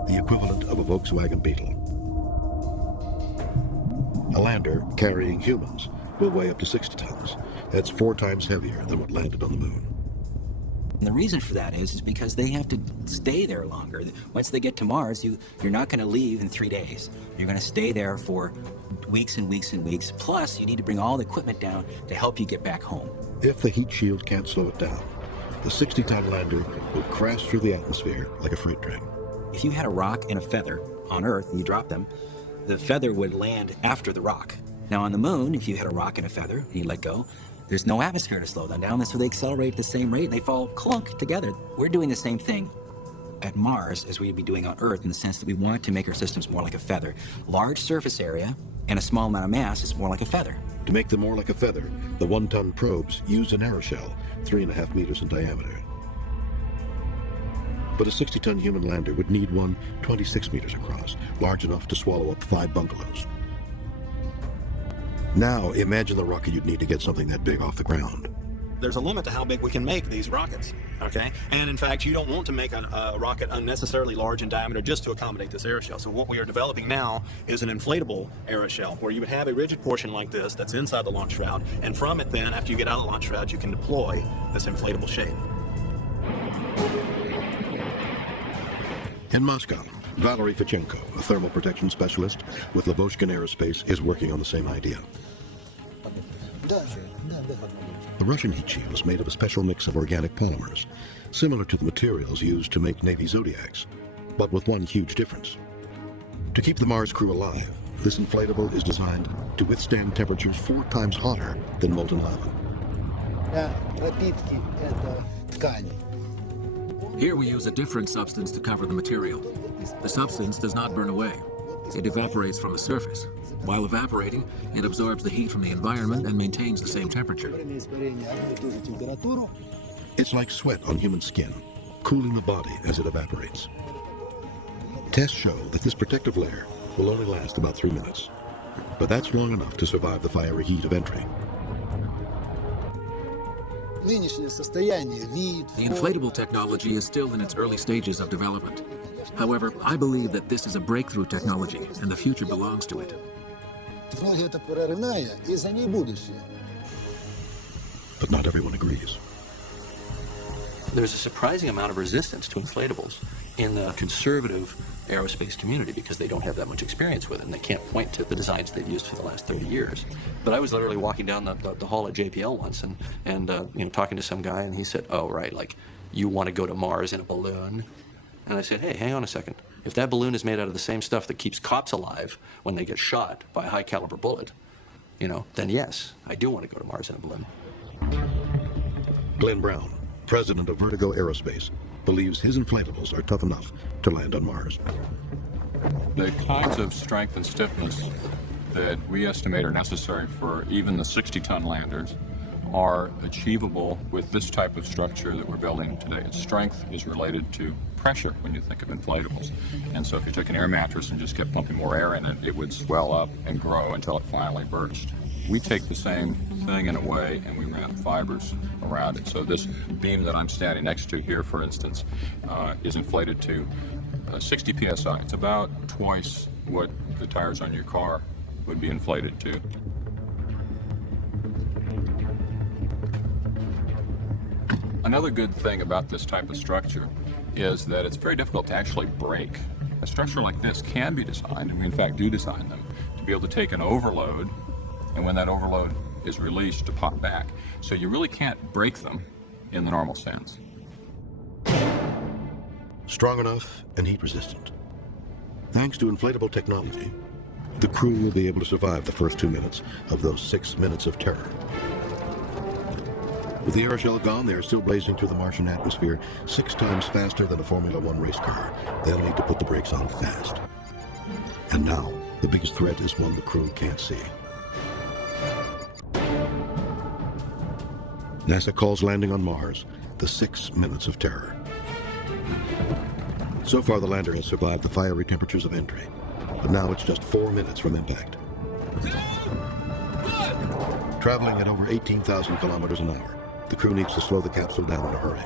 the equivalent of a Volkswagen Beetle. A lander carrying humans will weigh up to 60 tons. That's 4 times heavier than what landed on the moon. And the reason for that is because they have to stay there longer. Once they get to Mars, you're not going to leave in 3 days. You're going to stay there for weeks and weeks and weeks. Plus, you need to bring all the equipment down to help you get back home. If the heat shield can't slow it down, the 60-ton lander will crash through the atmosphere like a freight train. If you had a rock and a feather on Earth and you dropped them, the feather would land after the rock. Now on the moon, if you had a rock and a feather and you let go, there's no atmosphere to slow them down, so they accelerate at the same rate and they fall clunk together. We're doing the same thing at Mars as we'd be doing on Earth, in the sense that we want to make our systems more like a feather. Large surface area and a small amount of mass is more like a feather. To make them more like a feather, the 1-ton probes used an aeroshell 3.5 meters in diameter. But a 60-ton human lander would need one 26 meters across, large enough to swallow up 5 bungalows. Now, imagine the rocket you'd need to get something that big off the ground. There's a limit to how big we can make these rockets, okay? And in fact, you don't want to make a rocket unnecessarily large in diameter just to accommodate this aeroshell. So what we are developing now is an inflatable aeroshell, where you would have a rigid portion like this that's inside the launch shroud, and from it then, after you get out of the launch shroud, you can deploy this inflatable shape. In Moscow, Valery Fichenko, a thermal protection specialist with Lavochkin Aerospace, is working on the same idea. The Russian heat shield is made of a special mix of organic polymers, similar to the materials used to make Navy Zodiacs, but with one huge difference. To keep the Mars crew alive, this inflatable is designed to withstand temperatures 4 times hotter than molten lava. Here we use a different substance to cover the material. The substance does not burn away. It evaporates from the surface. While evaporating, it absorbs the heat from the environment and maintains the same temperature. It's like sweat on human skin, cooling the body as it evaporates. Tests show that this protective layer will only last about 3 minutes, but that's long enough to survive the fiery heat of entry. The inflatable technology is still in its early stages of development. However, I believe that this is a breakthrough technology, and the future belongs to it. But not everyone agrees. There's a surprising amount of resistance to inflatables. in the conservative aerospace community because they don't have that much experience with it and they can't point to the designs they've used for the last 30 years. But I was literally walking down the hall at JPL once and you know, talking to some guy, and he said, oh, right, like, you want to go to Mars in a balloon? And I said, hey, hang on a second. If that balloon is made out of the same stuff that keeps cops alive when they get shot by a high-caliber bullet, you know, then yes, I do want to go to Mars in a balloon. Glenn Brown, president of Vertigo Aerospace, believes his inflatables are tough enough to land on Mars. The kinds of strength and stiffness that we estimate are necessary for even the 60-ton landers are achievable with this type of structure that we're building today. Its strength is related to pressure when you think of inflatables. And so if you took an air mattress and just kept pumping more air in it, it would swell up and grow until it finally burst. We take the same thing in a way and we wrap fibers around it. So this beam that I'm standing next to here, for instance, is inflated to 60 psi. It's about twice what the tires on your car would be inflated to. Another good thing about this type of structure is that it's very difficult to actually break. A structure like this can be designed, and we in fact do design them, to be able to take an overload, and when that overload is released, to pop back. So you really can't break them in the normal sense. Strong enough and heat resistant. Thanks to inflatable technology, the crew will be able to survive the first 2 minutes of those 6 minutes of terror. With the aeroshell gone, they are still blazing through the Martian atmosphere 6 times faster than a Formula One race car. They'll need to put the brakes on fast. And now, the biggest threat is one the crew can't see. NASA calls landing on Mars the 6 minutes of terror. So far, the lander has survived the fiery temperatures of entry, but now it's just 4 minutes from impact. Traveling at over 18,000 kilometers an hour, the crew needs to slow the capsule down in a hurry.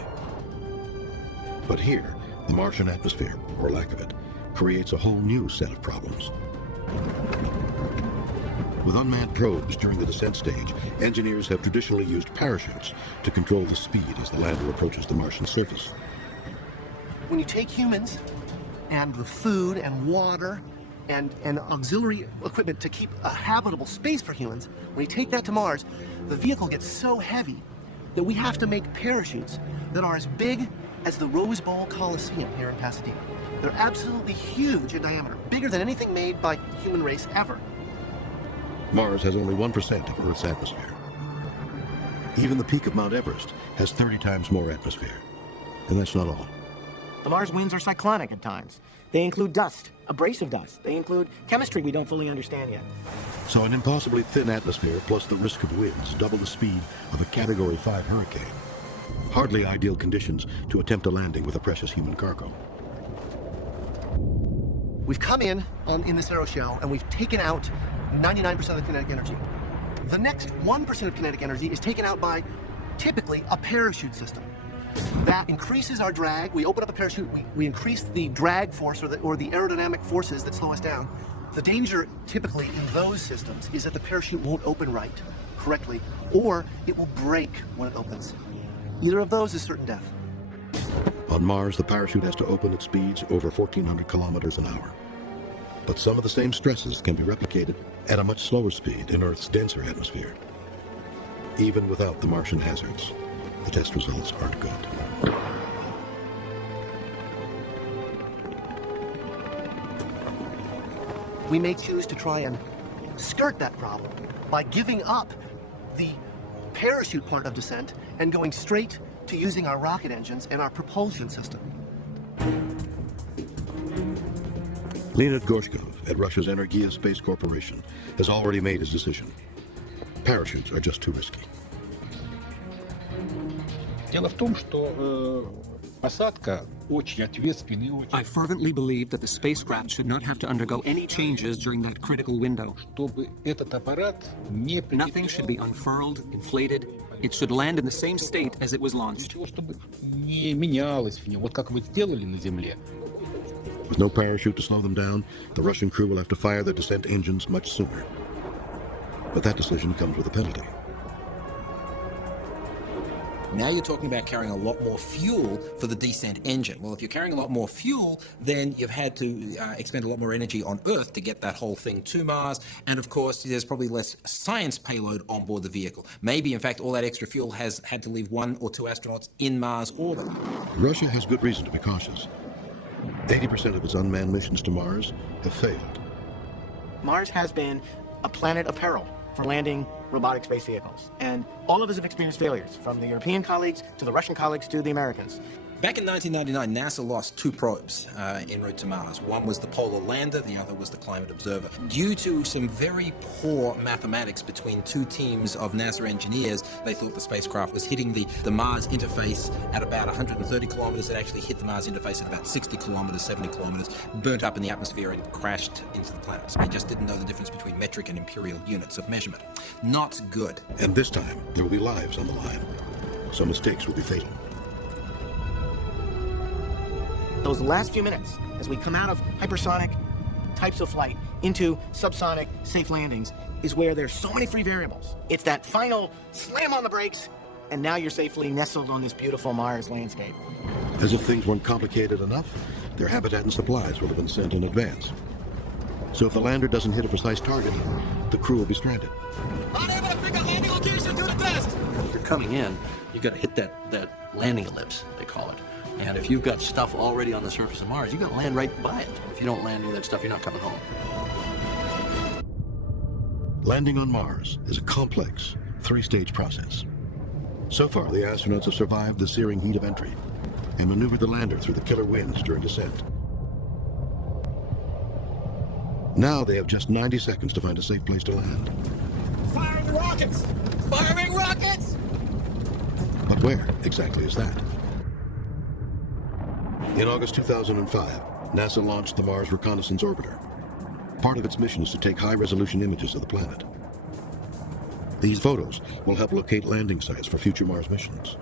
But here, the Martian atmosphere, or lack of it, creates a whole new set of problems. With unmanned probes during the descent stage, engineers have traditionally used parachutes to control the speed as the lander approaches the Martian surface. When you take humans and the food and water and auxiliary equipment to keep a habitable space for humans, when you take that to Mars, the vehicle gets so heavy that we have to make parachutes that are as big as the Rose Bowl Coliseum here in Pasadena. They're absolutely huge in diameter, bigger than anything made by human race ever. Mars has only 1% of Earth's atmosphere. Even the peak of Mount Everest has 30 times more atmosphere. And that's not all. The Mars winds are cyclonic at times. They include dust, abrasive dust. They include chemistry we don't fully understand yet. So an impossibly thin atmosphere plus the risk of winds double the speed of a Category 5 hurricane. Hardly ideal conditions to attempt a landing with a precious human cargo. We've come in this aeroshell and we've taken out 99% of the kinetic energy. The next 1% of kinetic energy is taken out by, typically, a parachute system. That increases our drag. We open up a parachute, we increase the drag force or the aerodynamic forces that slow us down. The danger, typically, in those systems is that the parachute won't open correctly, or it will break when it opens. Either of those is certain death. On Mars, the parachute has to open at speeds over 1,400 kilometers an hour. But some of the same stresses can be replicated at a much slower speed in Earth's denser atmosphere. Even without the Martian hazards, the test results aren't good. We may choose to try and skirt that problem by giving up the parachute part of descent and going straight to using our rocket engines and our propulsion system. Leonid Gorshkov at Russia's Energia Space Corporation has already made his decision. Parachutes are just too risky. Дело в том, что посадка очень ответственная и очень... I fervently believe that the spacecraft should not have to undergo any changes during that critical window. Чтобы этот аппарат не... Nothing should be unfurled, inflated. It should land in the same state as it was launched. Чтобы не менялось в нем, вот как вы сделали на Земле. With no parachute to slow them down, the Russian crew will have to fire their descent engines much sooner. But that decision comes with a penalty. Now you're talking about carrying a lot more fuel for the descent engine. Well, if you're carrying a lot more fuel, then you've had to expend a lot more energy on Earth to get that whole thing to Mars. And of course, there's probably less science payload on board the vehicle. Maybe, in fact, all that extra fuel has had to leave 1 or 2 astronauts in Mars orbit. Russia has good reason to be cautious. 80% of its unmanned missions to Mars have failed. Mars has been a planet of peril for landing robotic space vehicles. And all of us have experienced failures, from the European colleagues to the Russian colleagues to the Americans. Back in 1999, NASA lost 2 probes en route to Mars. One was the Polar Lander, the other was the Climate Observer. Due to some very poor mathematics between 2 teams of NASA engineers, they thought the spacecraft was hitting the Mars interface at about 130 kilometers. It actually hit the Mars interface at about 60 kilometers, 70 kilometers, burnt up in the atmosphere and crashed into the planets. They just didn't know the difference between metric and imperial units of measurement. Not good. And this time, there will be lives on the line. Some mistakes will be fatal. Those last few minutes, as we come out of hypersonic types of flight into subsonic safe landings, is where there's so many free variables. It's that final slam on the brakes, and now you're safely nestled on this beautiful Mars landscape. As if things weren't complicated enough, their habitat and supplies will have been sent in advance. So if the lander doesn't hit a precise target, the crew will be stranded. Unable to pick a landing location, do the test! If you're coming in, you've got to hit that landing ellipse, they call it. And if you've got stuff already on the surface of Mars, you've got to land right by it. If you don't land any of that stuff, you're not coming home. Landing on Mars is a complex, 3-stage process. So far, the astronauts have survived the searing heat of entry and maneuvered the lander through the killer winds during descent. Now they have just 90 seconds to find a safe place to land. Fire the rockets! Firing rockets! But where exactly is that? In August 2005, NASA launched the Mars Reconnaissance Orbiter. Part of its mission is to take high-resolution images of the planet. These photos will help locate landing sites for future Mars missions.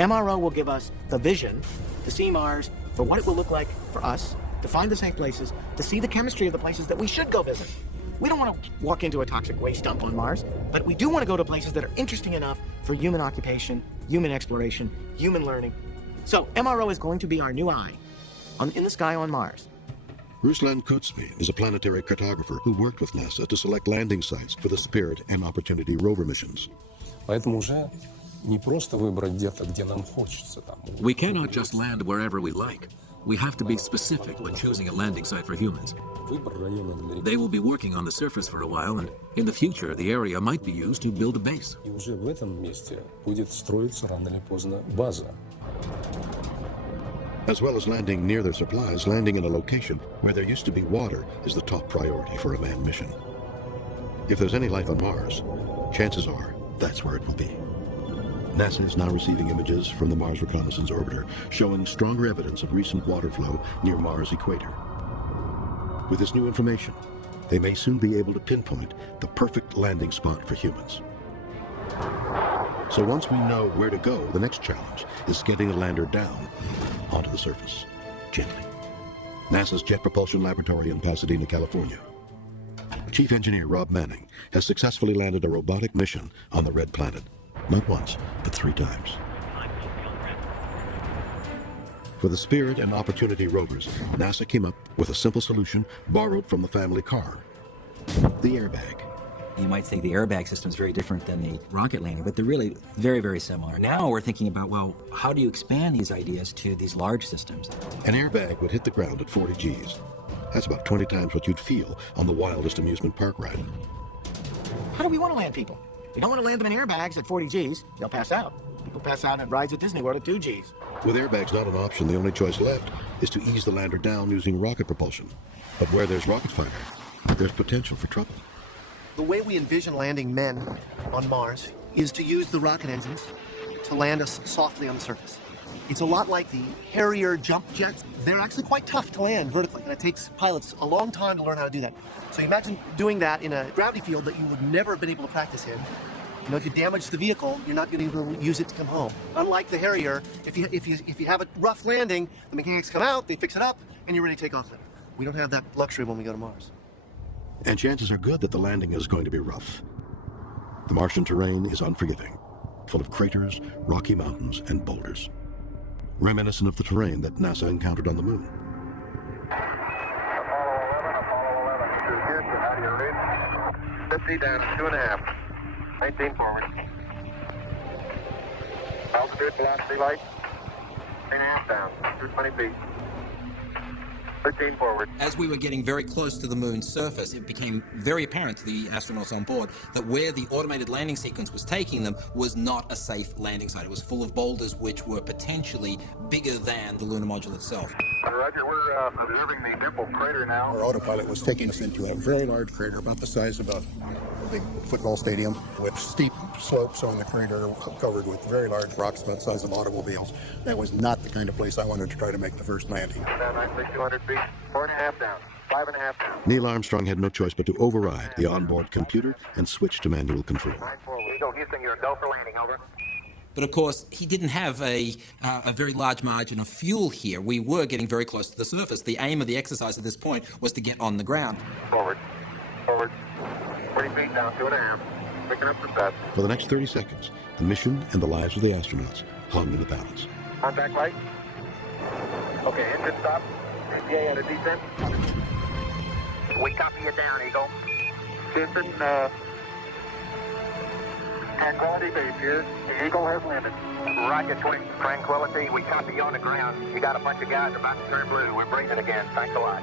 MRO will give us the vision to see Mars for what it will look like for us, to find the safe places, to see the chemistry of the places that we should go visit. We don't want to walk into a toxic waste dump on Mars, but we do want to go to places that are interesting enough for human occupation, human exploration, human learning. So MRO is going to be our new eye in the sky on Mars. Ruslan Kotsmy is a planetary cartographer who worked with NASA to select landing sites for the Spirit and Opportunity rover missions. We cannot just land wherever we like. We have to be specific when choosing a landing site for humans. They will be working on the surface for a while, and in the future, the area might be used to build a base. As well as landing near their supplies, landing in a location where there used to be water is the top priority for a manned mission. If there's any life on Mars, chances are that's where it will be. NASA is now receiving images from the Mars Reconnaissance Orbiter showing stronger evidence of recent water flow near Mars' equator. With this new information, they may soon be able to pinpoint the perfect landing spot for humans. So once we know where to go, the next challenge is getting the lander down onto the surface, gently. NASA's Jet Propulsion Laboratory in Pasadena, California. Chief Engineer Rob Manning has successfully landed a robotic mission on the Red Planet. Not once, but 3 times. For the Spirit and Opportunity rovers, NASA came up with a simple solution borrowed from the family car: the airbag. You might think the airbag system is very different than the rocket landing, but they're really very, very similar. Now we're thinking about, well, how do you expand these ideas to these large systems? An airbag would hit the ground at 40 Gs. That's about 20 times what you'd feel on the wildest amusement park ride. How do we want to land people? We don't want to land them in airbags at 40 Gs. They'll pass out. People pass out at rides at Disney World at 2 Gs. With airbags not an option, the only choice left is to ease the lander down using rocket propulsion. But where there's rocket fire, there's potential for trouble. The way we envision landing men on Mars is to use the rocket engines to land us softly on the surface. It's a lot like the Harrier jump jets. They're actually quite tough to land vertically, and it takes pilots a long time to learn how to do that. So imagine doing that in a gravity field that you would never have been able to practice in. You know, if you damage the vehicle, you're not going to be able to use it to come home. Unlike the Harrier, if you have a rough landing, the mechanics come out, they fix it up, and you're ready to take off. We don't have that luxury when we go to Mars. And chances are good that the landing is going to be rough. The Martian terrain is unforgiving, full of craters, rocky mountains, and boulders, reminiscent of the terrain that NASA encountered on the moon. Apollo 11, 50 down, 2.5. 19 forward. Altitude, velocity light. 3.5 down, 220 feet. 13 forward. As we were getting very close to the moon's surface, it became very apparent to the astronauts on board that where the automated landing sequence was taking them was not a safe landing site. It was full of boulders which were potentially bigger than the lunar module itself. Roger, we're observing the dimple crater now. Our autopilot was taking us into a very large crater, about the size of a big football stadium, with steep slopes on the crater covered with very large rocks about the size of automobiles. That was not the kind of place I wanted to try to make the first landing. Down nicely, 200 feet. 4.5 down. 5.5 down. Neil Armstrong had no choice but to override the onboard computer and switch to manual control. 9 forward. Eagle, Houston, you're a go for landing. Over. But of course, he didn't have a very large margin of fuel here. We were getting very close to the surface. The aim of the exercise at this point was to get on the ground. Forward. Forward. 40 feet down, 2.5. Picking up the set. For the next 30 seconds, the mission and the lives of the astronauts hung in the balance. Contact light. Okay, engine stop. EPA at a descent. We copy you down, Eagle. Houston, Tranquility Base here. The Eagle has landed. Roger, Twin Tranquility. We copy you on the ground. You got a bunch of guys about to turn blue. We're breathing again. Thanks a lot.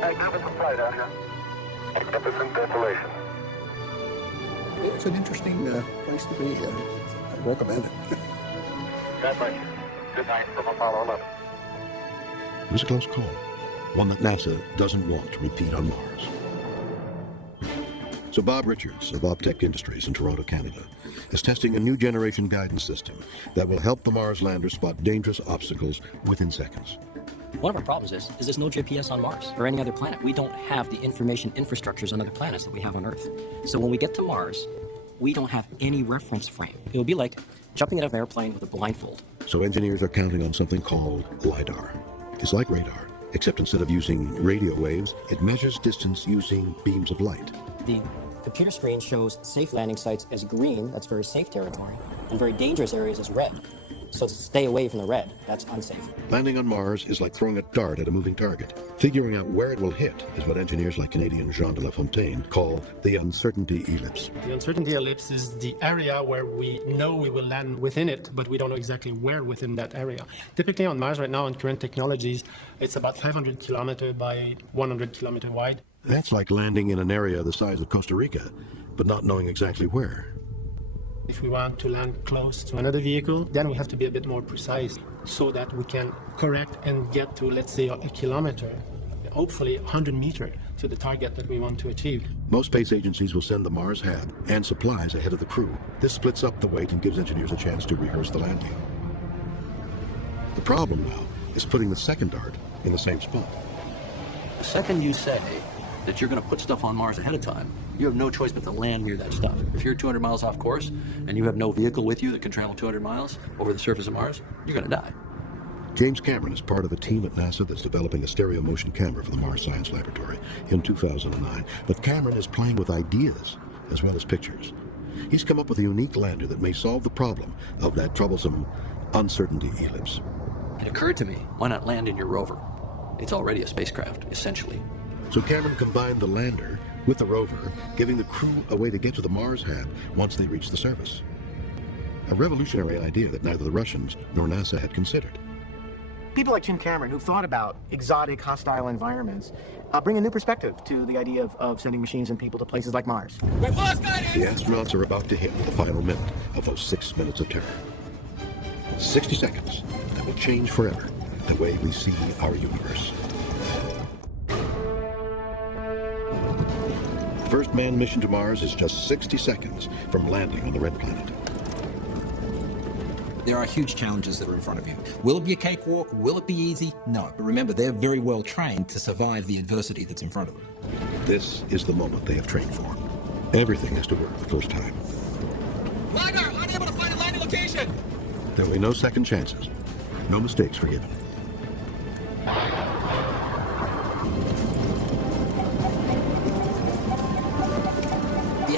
Hey, give us a flight out here. Magnificent desolation. It's an interesting place to be. I recommend it. God bless you. Good night from Apollo 11. It was a close call, one that NASA doesn't want to repeat on Mars. So Bob Richards of Optech Industries in Toronto, Canada, is testing a new generation guidance system that will help the Mars lander spot dangerous obstacles within seconds. One of our problems is there's no GPS on Mars or any other planet. We don't have the information infrastructures on other planets that we have on Earth. So when we get to Mars, we don't have any reference frame. It would be like jumping out of an airplane with a blindfold. So engineers are counting on something called LiDAR. It's like radar, except instead of using radio waves, it measures distance using beams of light. The computer screen shows safe landing sites as green, that's very safe territory, and very dangerous areas as red. So to stay away from the red, that's unsafe. Landing on Mars is like throwing a dart at a moving target. Figuring out where it will hit is what engineers like Canadian Jean de La Fontaine call the uncertainty ellipse. The uncertainty ellipse is the area where we know we will land within it, but we don't know exactly where within that area. Typically on Mars right now, on current technologies, it's about 500 kilometer by 100 kilometer wide. That's like landing in an area the size of Costa Rica, but not knowing exactly where. If we want to land close to another vehicle, then we have to be a bit more precise so that we can correct and get to, let's say, a kilometer, hopefully 100 meters to the target that we want to achieve. Most space agencies will send the Mars Hab and supplies ahead of the crew. This splits up the weight and gives engineers a chance to rehearse the landing. The problem now is putting the second dart in the same spot. The second you say that you're going to put stuff on Mars ahead of time, you have no choice but to land near that stuff. If you're 200 miles off course and you have no vehicle with you that can travel 200 miles over the surface of Mars, you're going to die. James Cameron is part of a team at NASA that's developing a stereo motion camera for the Mars Science Laboratory in 2009. But Cameron is playing with ideas as well as pictures. He's come up with a unique lander that may solve the problem of that troublesome uncertainty ellipse. It occurred to me, why not land in your rover? It's already a spacecraft, essentially. So Cameron combined the lander with the rover, giving the crew a way to get to the Mars Hab once they reach the surface. A revolutionary idea that neither the Russians nor NASA had considered. People like Jim Cameron, who've thought about exotic, hostile environments, bring a new perspective to the idea of sending machines and people to places like Mars. The astronauts are about to hit the final minute of those 6 minutes of terror. 60 seconds that will change forever the way we see our universe. The first manned mission to Mars is just 60 seconds from landing on the red planet. There are huge challenges that are in front of you. Will it be a cakewalk? Will it be easy? No. But remember, they're very well trained to survive the adversity that's in front of them. This is the moment they have trained for. Everything has to work the first time. LiDAR, unable to find a landing location! There will be no second chances. No mistakes forgiven.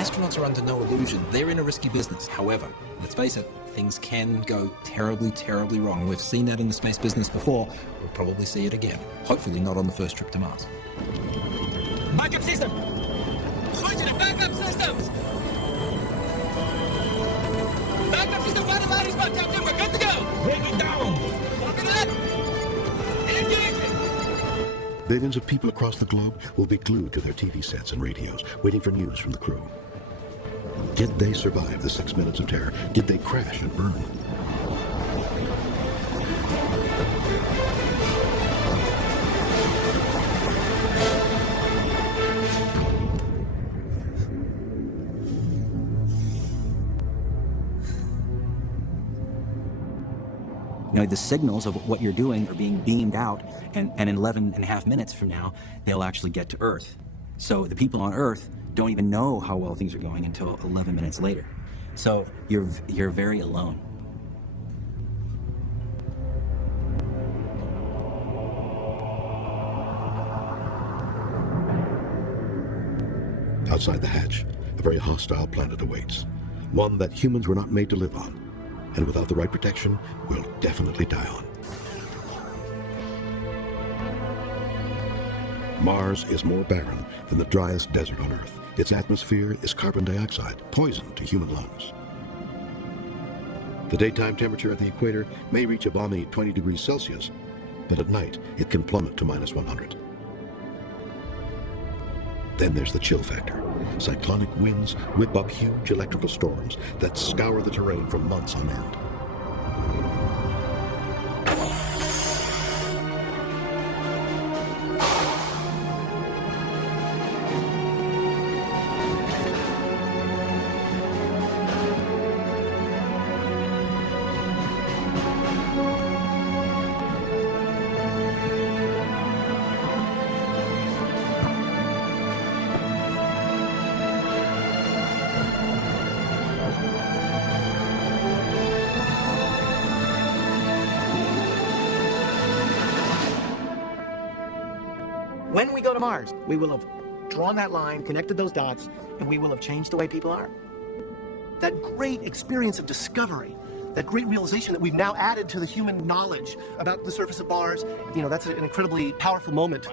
astronauts are under no illusion. They're in a risky business. However, let's face it, things can go terribly, terribly wrong. We've seen that in the space business before. We'll probably see it again. Hopefully not on the first trip to Mars. Backup system! Switching to backup systems! Backup system finalized, spot, Captain. We're good to go! Break it down! Lock it up! Engagement! Billions of people across the globe will be glued to their TV sets and radios, waiting for news from the crew. Did they survive the 6 minutes of terror? Did they crash and burn? You know, the signals of what you're doing are being beamed out, and in 11 and a half minutes from now, they'll actually get to Earth. So the people on Earth don't even know how well things are going until 11 minutes later. So you're very alone. Outside the hatch, a very hostile planet awaits. One that humans were not made to live on, and without the right protection, will definitely die on. Mars is more barren than the driest desert on Earth. Its atmosphere is carbon dioxide, poison to human lungs. The daytime temperature at the equator may reach a balmy 20 degrees Celsius, but at night it can plummet to minus 100. Then there's the chill factor. Cyclonic winds whip up huge electrical storms that scour the terrain for months on end. When we go to Mars, we will have drawn that line, connected those dots, and we will have changed the way people are. That great experience of discovery, that great realization that we've now added to the human knowledge about the surface of Mars, you know, that's an incredibly powerful moment.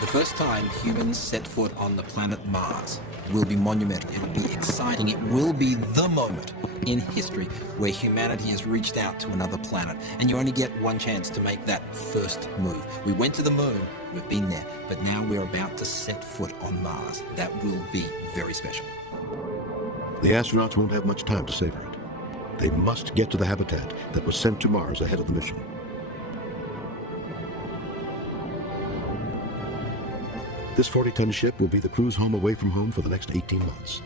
The first time humans set foot on the planet Mars will be monumental. It will be exciting. It will be the moment in history where humanity has reached out to another planet. And you only get one chance to make that first move. We went to the moon. We've been there. But now we're about to set foot on Mars. That will be very special. The astronauts won't have much time to savor it. They must get to the habitat that was sent to Mars ahead of the mission. This 40-ton ship will be the crew's home away from home for the next 18 months.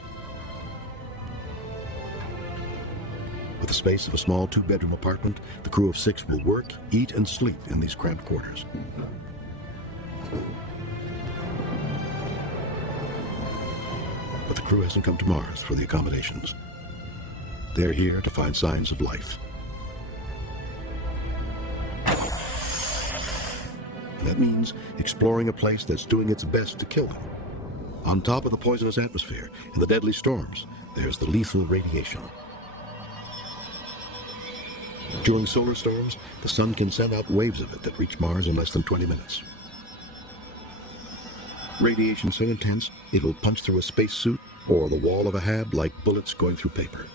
With the space of a small 2-bedroom apartment, the crew of 6 will work, eat, and sleep in these cramped quarters. But the crew hasn't come to Mars for the accommodations. They're here to find signs of life. That means exploring a place that's doing its best to kill them. On top of the poisonous atmosphere and the deadly storms, there's the lethal radiation. During solar storms, the sun can send out waves of it that reach Mars in less than 20 minutes. Radiation so intense, it will punch through a spacesuit or the wall of a hab like bullets going through paper.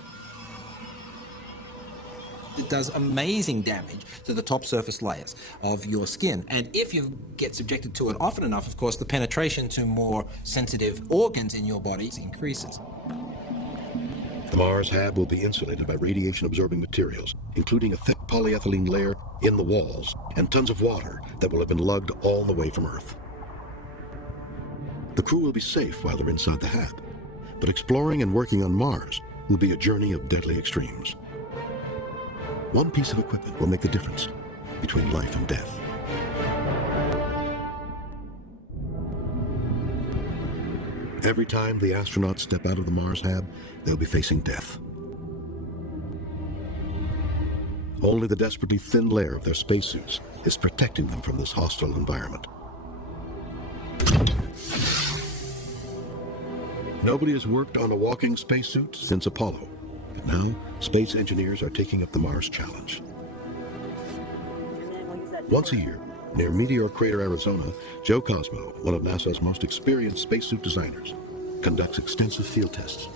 It does amazing damage to the top surface layers of your skin. And if you get subjected to it often enough, of course, the penetration to more sensitive organs in your body increases. The Mars hab will be insulated by radiation-absorbing materials, including a thick polyethylene layer in the walls and tons of water that will have been lugged all the way from Earth. The crew will be safe while they're inside the hab, but exploring and working on Mars will be a journey of deadly extremes. One piece of equipment will make the difference between life and death. Every time the astronauts step out of the Mars hab, they'll be facing death. Only the desperately thin layer of their spacesuits is protecting them from this hostile environment. Nobody has worked on a walking spacesuit since Apollo. But now, space engineers are taking up the Mars challenge. Once a year, near Meteor Crater, Arizona, Joe Cosmo, one of NASA's most experienced spacesuit designers, conducts extensive field tests.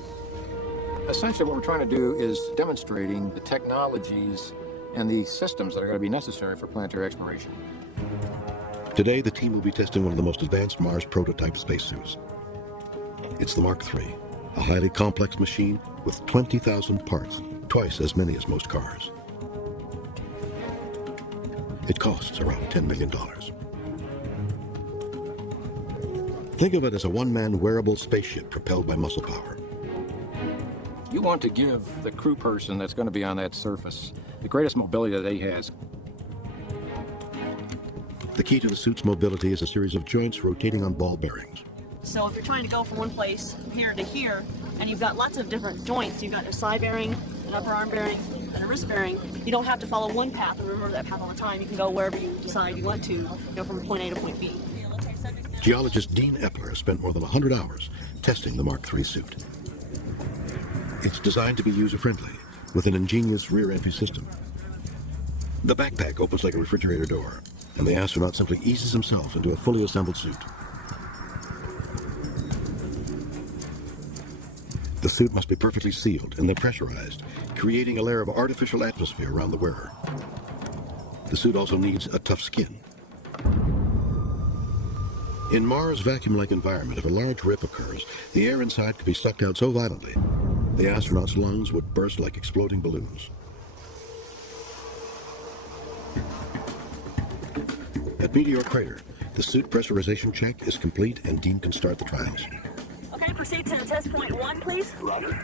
Essentially, what we're trying to do is demonstrating the technologies and the systems that are going to be necessary for planetary exploration. Today, the team will be testing one of the most advanced Mars prototype spacesuits. It's the Mark III, a highly complex machine with 20,000 parts, twice as many as most cars. It costs around $10 million. Think of it as a one-man wearable spaceship propelled by muscle power. You want to give the crew person that's going to be on that surface the greatest mobility that he has. The key to the suit's mobility is a series of joints rotating on ball bearings. So if you're trying to go from one place here to here, and you've got lots of different joints, you've got a side bearing, an upper arm bearing, and a wrist bearing, you don't have to follow one path and remember that path all the time. You can go wherever you decide you want to, from point A to point B. Geologist Dean Epler has spent more than 100 hours testing the Mark III suit. It's designed to be user-friendly, with an ingenious rear entry system. The backpack opens like a refrigerator door, and the astronaut simply eases himself into a fully assembled suit. The suit must be perfectly sealed and then pressurized, creating a layer of artificial atmosphere around the wearer. The suit also needs a tough skin. In Mars' vacuum-like environment, if a large rip occurs, the air inside could be sucked out so violently, the astronaut's lungs would burst like exploding balloons. At Meteor Crater, the suit pressurization check is complete and Dean can start the trials. Okay, proceed to test point 1, please. Roger.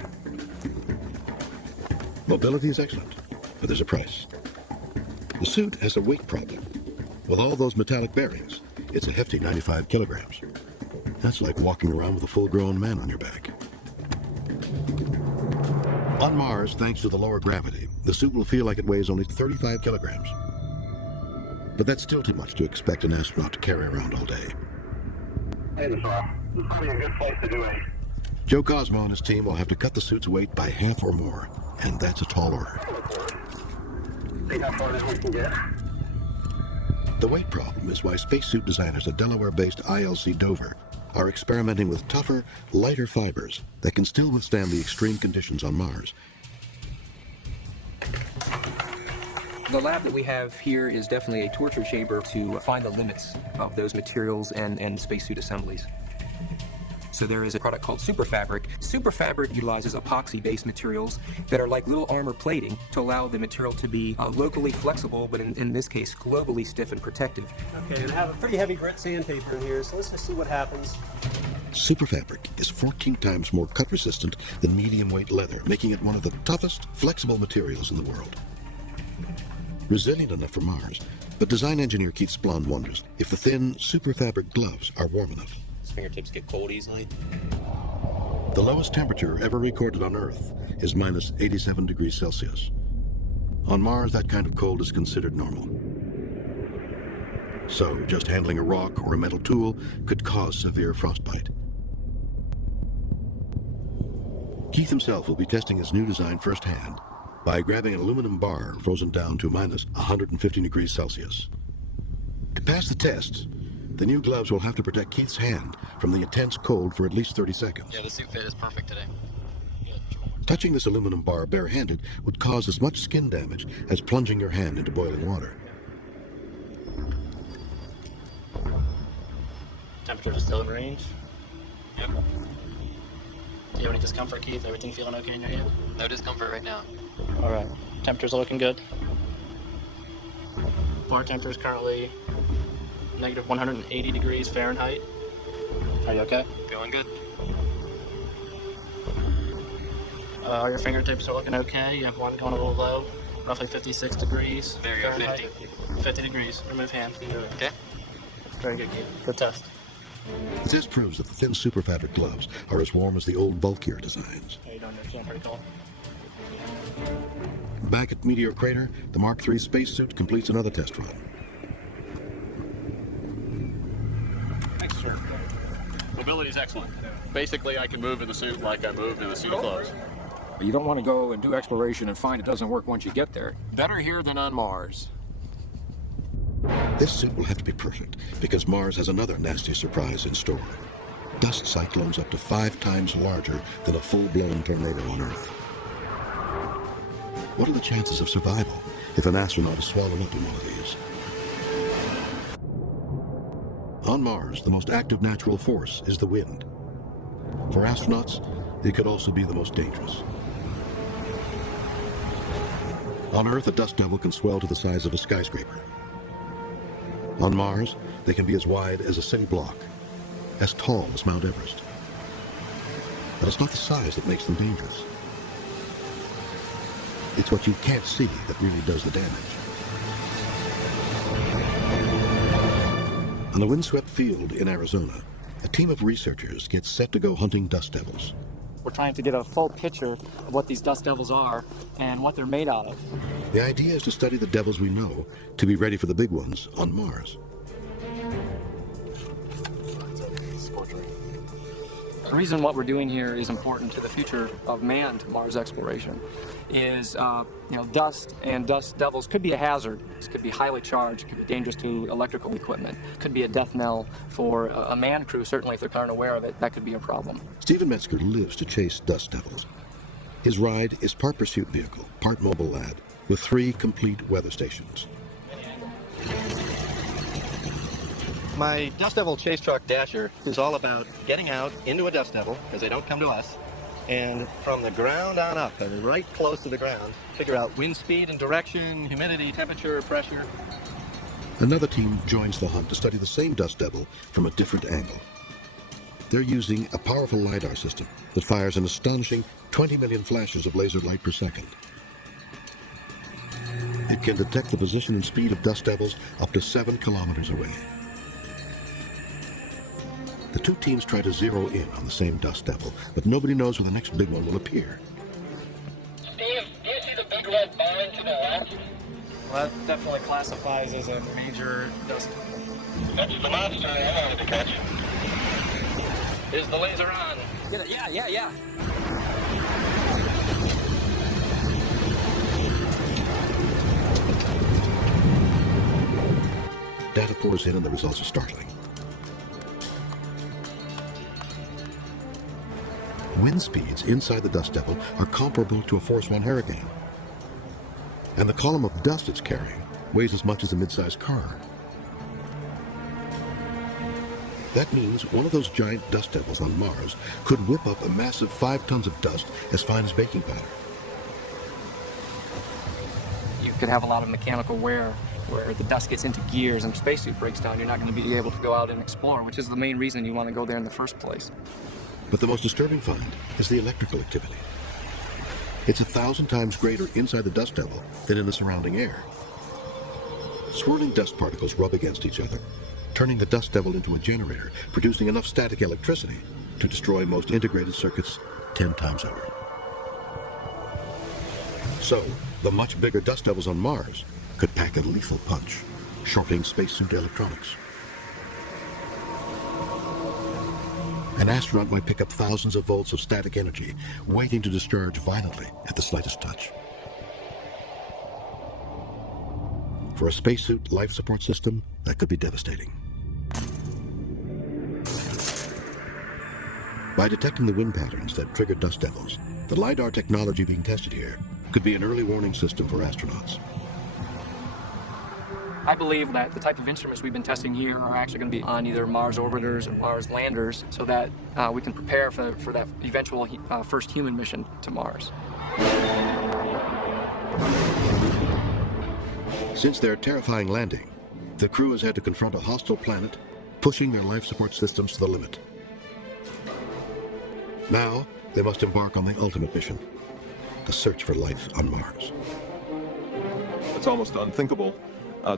Mobility is excellent, but there's a price. The suit has a weight problem. With all those metallic bearings, it's a hefty 95 kilograms. That's like walking around with a full-grown man on your back. On Mars, thanks to the lower gravity, the suit will feel like it weighs only 35 kilograms. But that's still too much to expect an astronaut to carry around all day. Hey, this is probably a good place to do it. Joe Cosmo and his team will have to cut the suit's weight by half or more, and that's a tall order. See how far this we can get. The weight problem is why spacesuit designers at Delaware-based ILC Dover are experimenting with tougher, lighter fibers that can still withstand the extreme conditions on Mars. The lab that we have here is definitely a torture chamber to find the limits of those materials and spacesuit assemblies. So there is a product called Superfabric. Superfabric utilizes epoxy-based materials that are like little armor plating to allow the material to be locally flexible, but in this case, globally stiff and protective. Okay, and I have a pretty heavy grit sandpaper in here, so let's just see what happens. Superfabric is 14 times more cut-resistant than medium-weight leather, making it one of the toughest, flexible materials in the world. Resilient enough for Mars, but design engineer Keith Splund wonders if the thin Superfabric gloves are warm enough. His fingertips get cold easily. The lowest temperature ever recorded on Earth is minus 87 degrees Celsius. On Mars, that kind of cold is considered normal. So, just handling a rock or a metal tool could cause severe frostbite. Keith himself will be testing his new design firsthand by grabbing an aluminum bar frozen down to minus 150 degrees Celsius. To pass the test, the new gloves will have to protect Keith's hand from the intense cold for at least 30 seconds. Yeah, the suit fit is perfect today. Touching this aluminum bar barehanded would cause as much skin damage as plunging your hand into boiling water. Temperature is still in range. Yep. Do you have any discomfort, Keith? Everything feeling okay in your hand? No discomfort right now. All right. Temperatures are looking good. Bar temperature is currently negative 180 degrees Fahrenheit. Are you okay? Feeling good. Your fingertips are looking okay. You have one going a little low, roughly 56 degrees. There you go, Fahrenheit. 50. 50 degrees. Remove hand. Okay. Very good, Keith. Good test. This proves that the thin Superfabric gloves are as warm as the old bulkier designs. How you doing? You're feeling pretty cold. Back at Meteor Crater, the Mark III spacesuit completes another test run. Thanks, sir. Mobility is excellent. Basically, I can move in the suit like I moved in the suit of clothes. You don't want to go and do exploration and find it doesn't work once you get there. Better here than on Mars. This suit will have to be perfect because Mars has another nasty surprise in store. Dust cyclones up to 5 times larger than a full-blown tornado on Earth. What are the chances of survival if an astronaut is swallowed up in one of these? On Mars, the most active natural force is the wind. For astronauts, it could also be the most dangerous. On Earth, a dust devil can swell to the size of a skyscraper. On Mars, they can be as wide as a city block, as tall as Mount Everest. But it's not the size that makes them dangerous. It's what you can't see that really does the damage. On the windswept field in Arizona, a team of researchers gets set to go hunting dust devils. We're trying to get a full picture of what these dust devils are and what they're made out of. The idea is to study the devils we know to be ready for the big ones on Mars. The reason what we're doing here is important to the future of manned Mars exploration is, dust and dust devils could be a hazard. This could be highly charged, could be dangerous to electrical equipment, could be a death knell for a manned crew. Certainly if they aren't aware of it, that could be a problem. Stephen Metzger lives to chase dust devils. His ride is part pursuit vehicle, part mobile lad, with 3 complete weather stations. My Dust Devil chase truck Dasher is all about getting out into a Dust Devil, because they don't come to us, and from the ground on up, and right close to the ground, figure out wind speed and direction, humidity, temperature, pressure. Another team joins the hunt to study the same dust devil from a different angle. They're using a powerful LiDAR system that fires an astonishing 20 million flashes of laser light per second. It can detect the position and speed of dust devils up to 7 kilometers away. The 2 teams try to zero in on the same dust devil, but nobody knows where the next big one will appear. Steve, do you see the big red barn to the left? Well, that definitely classifies as a major dust. That's the monster I wanted to catch. Is the laser on? Yeah. Data pours in and the results are startling. Wind speeds inside the dust devil are comparable to a Force 1 hurricane. And the column of dust it's carrying weighs as much as a mid-sized car. That means one of those giant dust devils on Mars could whip up a massive 5 tons of dust as fine as baking powder. You could have a lot of mechanical wear where the dust gets into gears and the spacesuit breaks down. You're not going to be able to go out and explore, which is the main reason you want to go there in the first place. But the most disturbing find is the electrical activity. It's 1,000 times greater inside the dust devil than in the surrounding air. Swirling dust particles rub against each other, turning the dust devil into a generator, producing enough static electricity to destroy most integrated circuits 10 times over. So, the much bigger dust devils on Mars could pack a lethal punch, shorting spacesuit electronics. An astronaut might pick up thousands of volts of static energy, waiting to discharge violently at the slightest touch. For a spacesuit life support system, that could be devastating. By detecting the wind patterns that trigger dust devils, the LiDAR technology being tested here could be an early warning system for astronauts. I believe that the type of instruments we've been testing here are actually going to be on either Mars orbiters or Mars landers so that we can prepare for that eventual first human mission to Mars. Since their terrifying landing, the crew has had to confront a hostile planet, pushing their life support systems to the limit. Now, they must embark on the ultimate mission, the search for life on Mars. It's almost unthinkable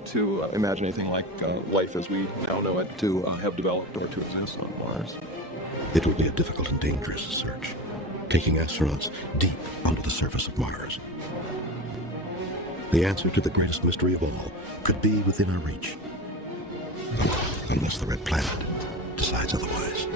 to imagine anything like life as we now know it to have developed or to exist on Mars. It will be a difficult and dangerous search, taking astronauts deep under the surface of Mars. The answer to the greatest mystery of all could be within our reach. Unless the Red Planet decides otherwise.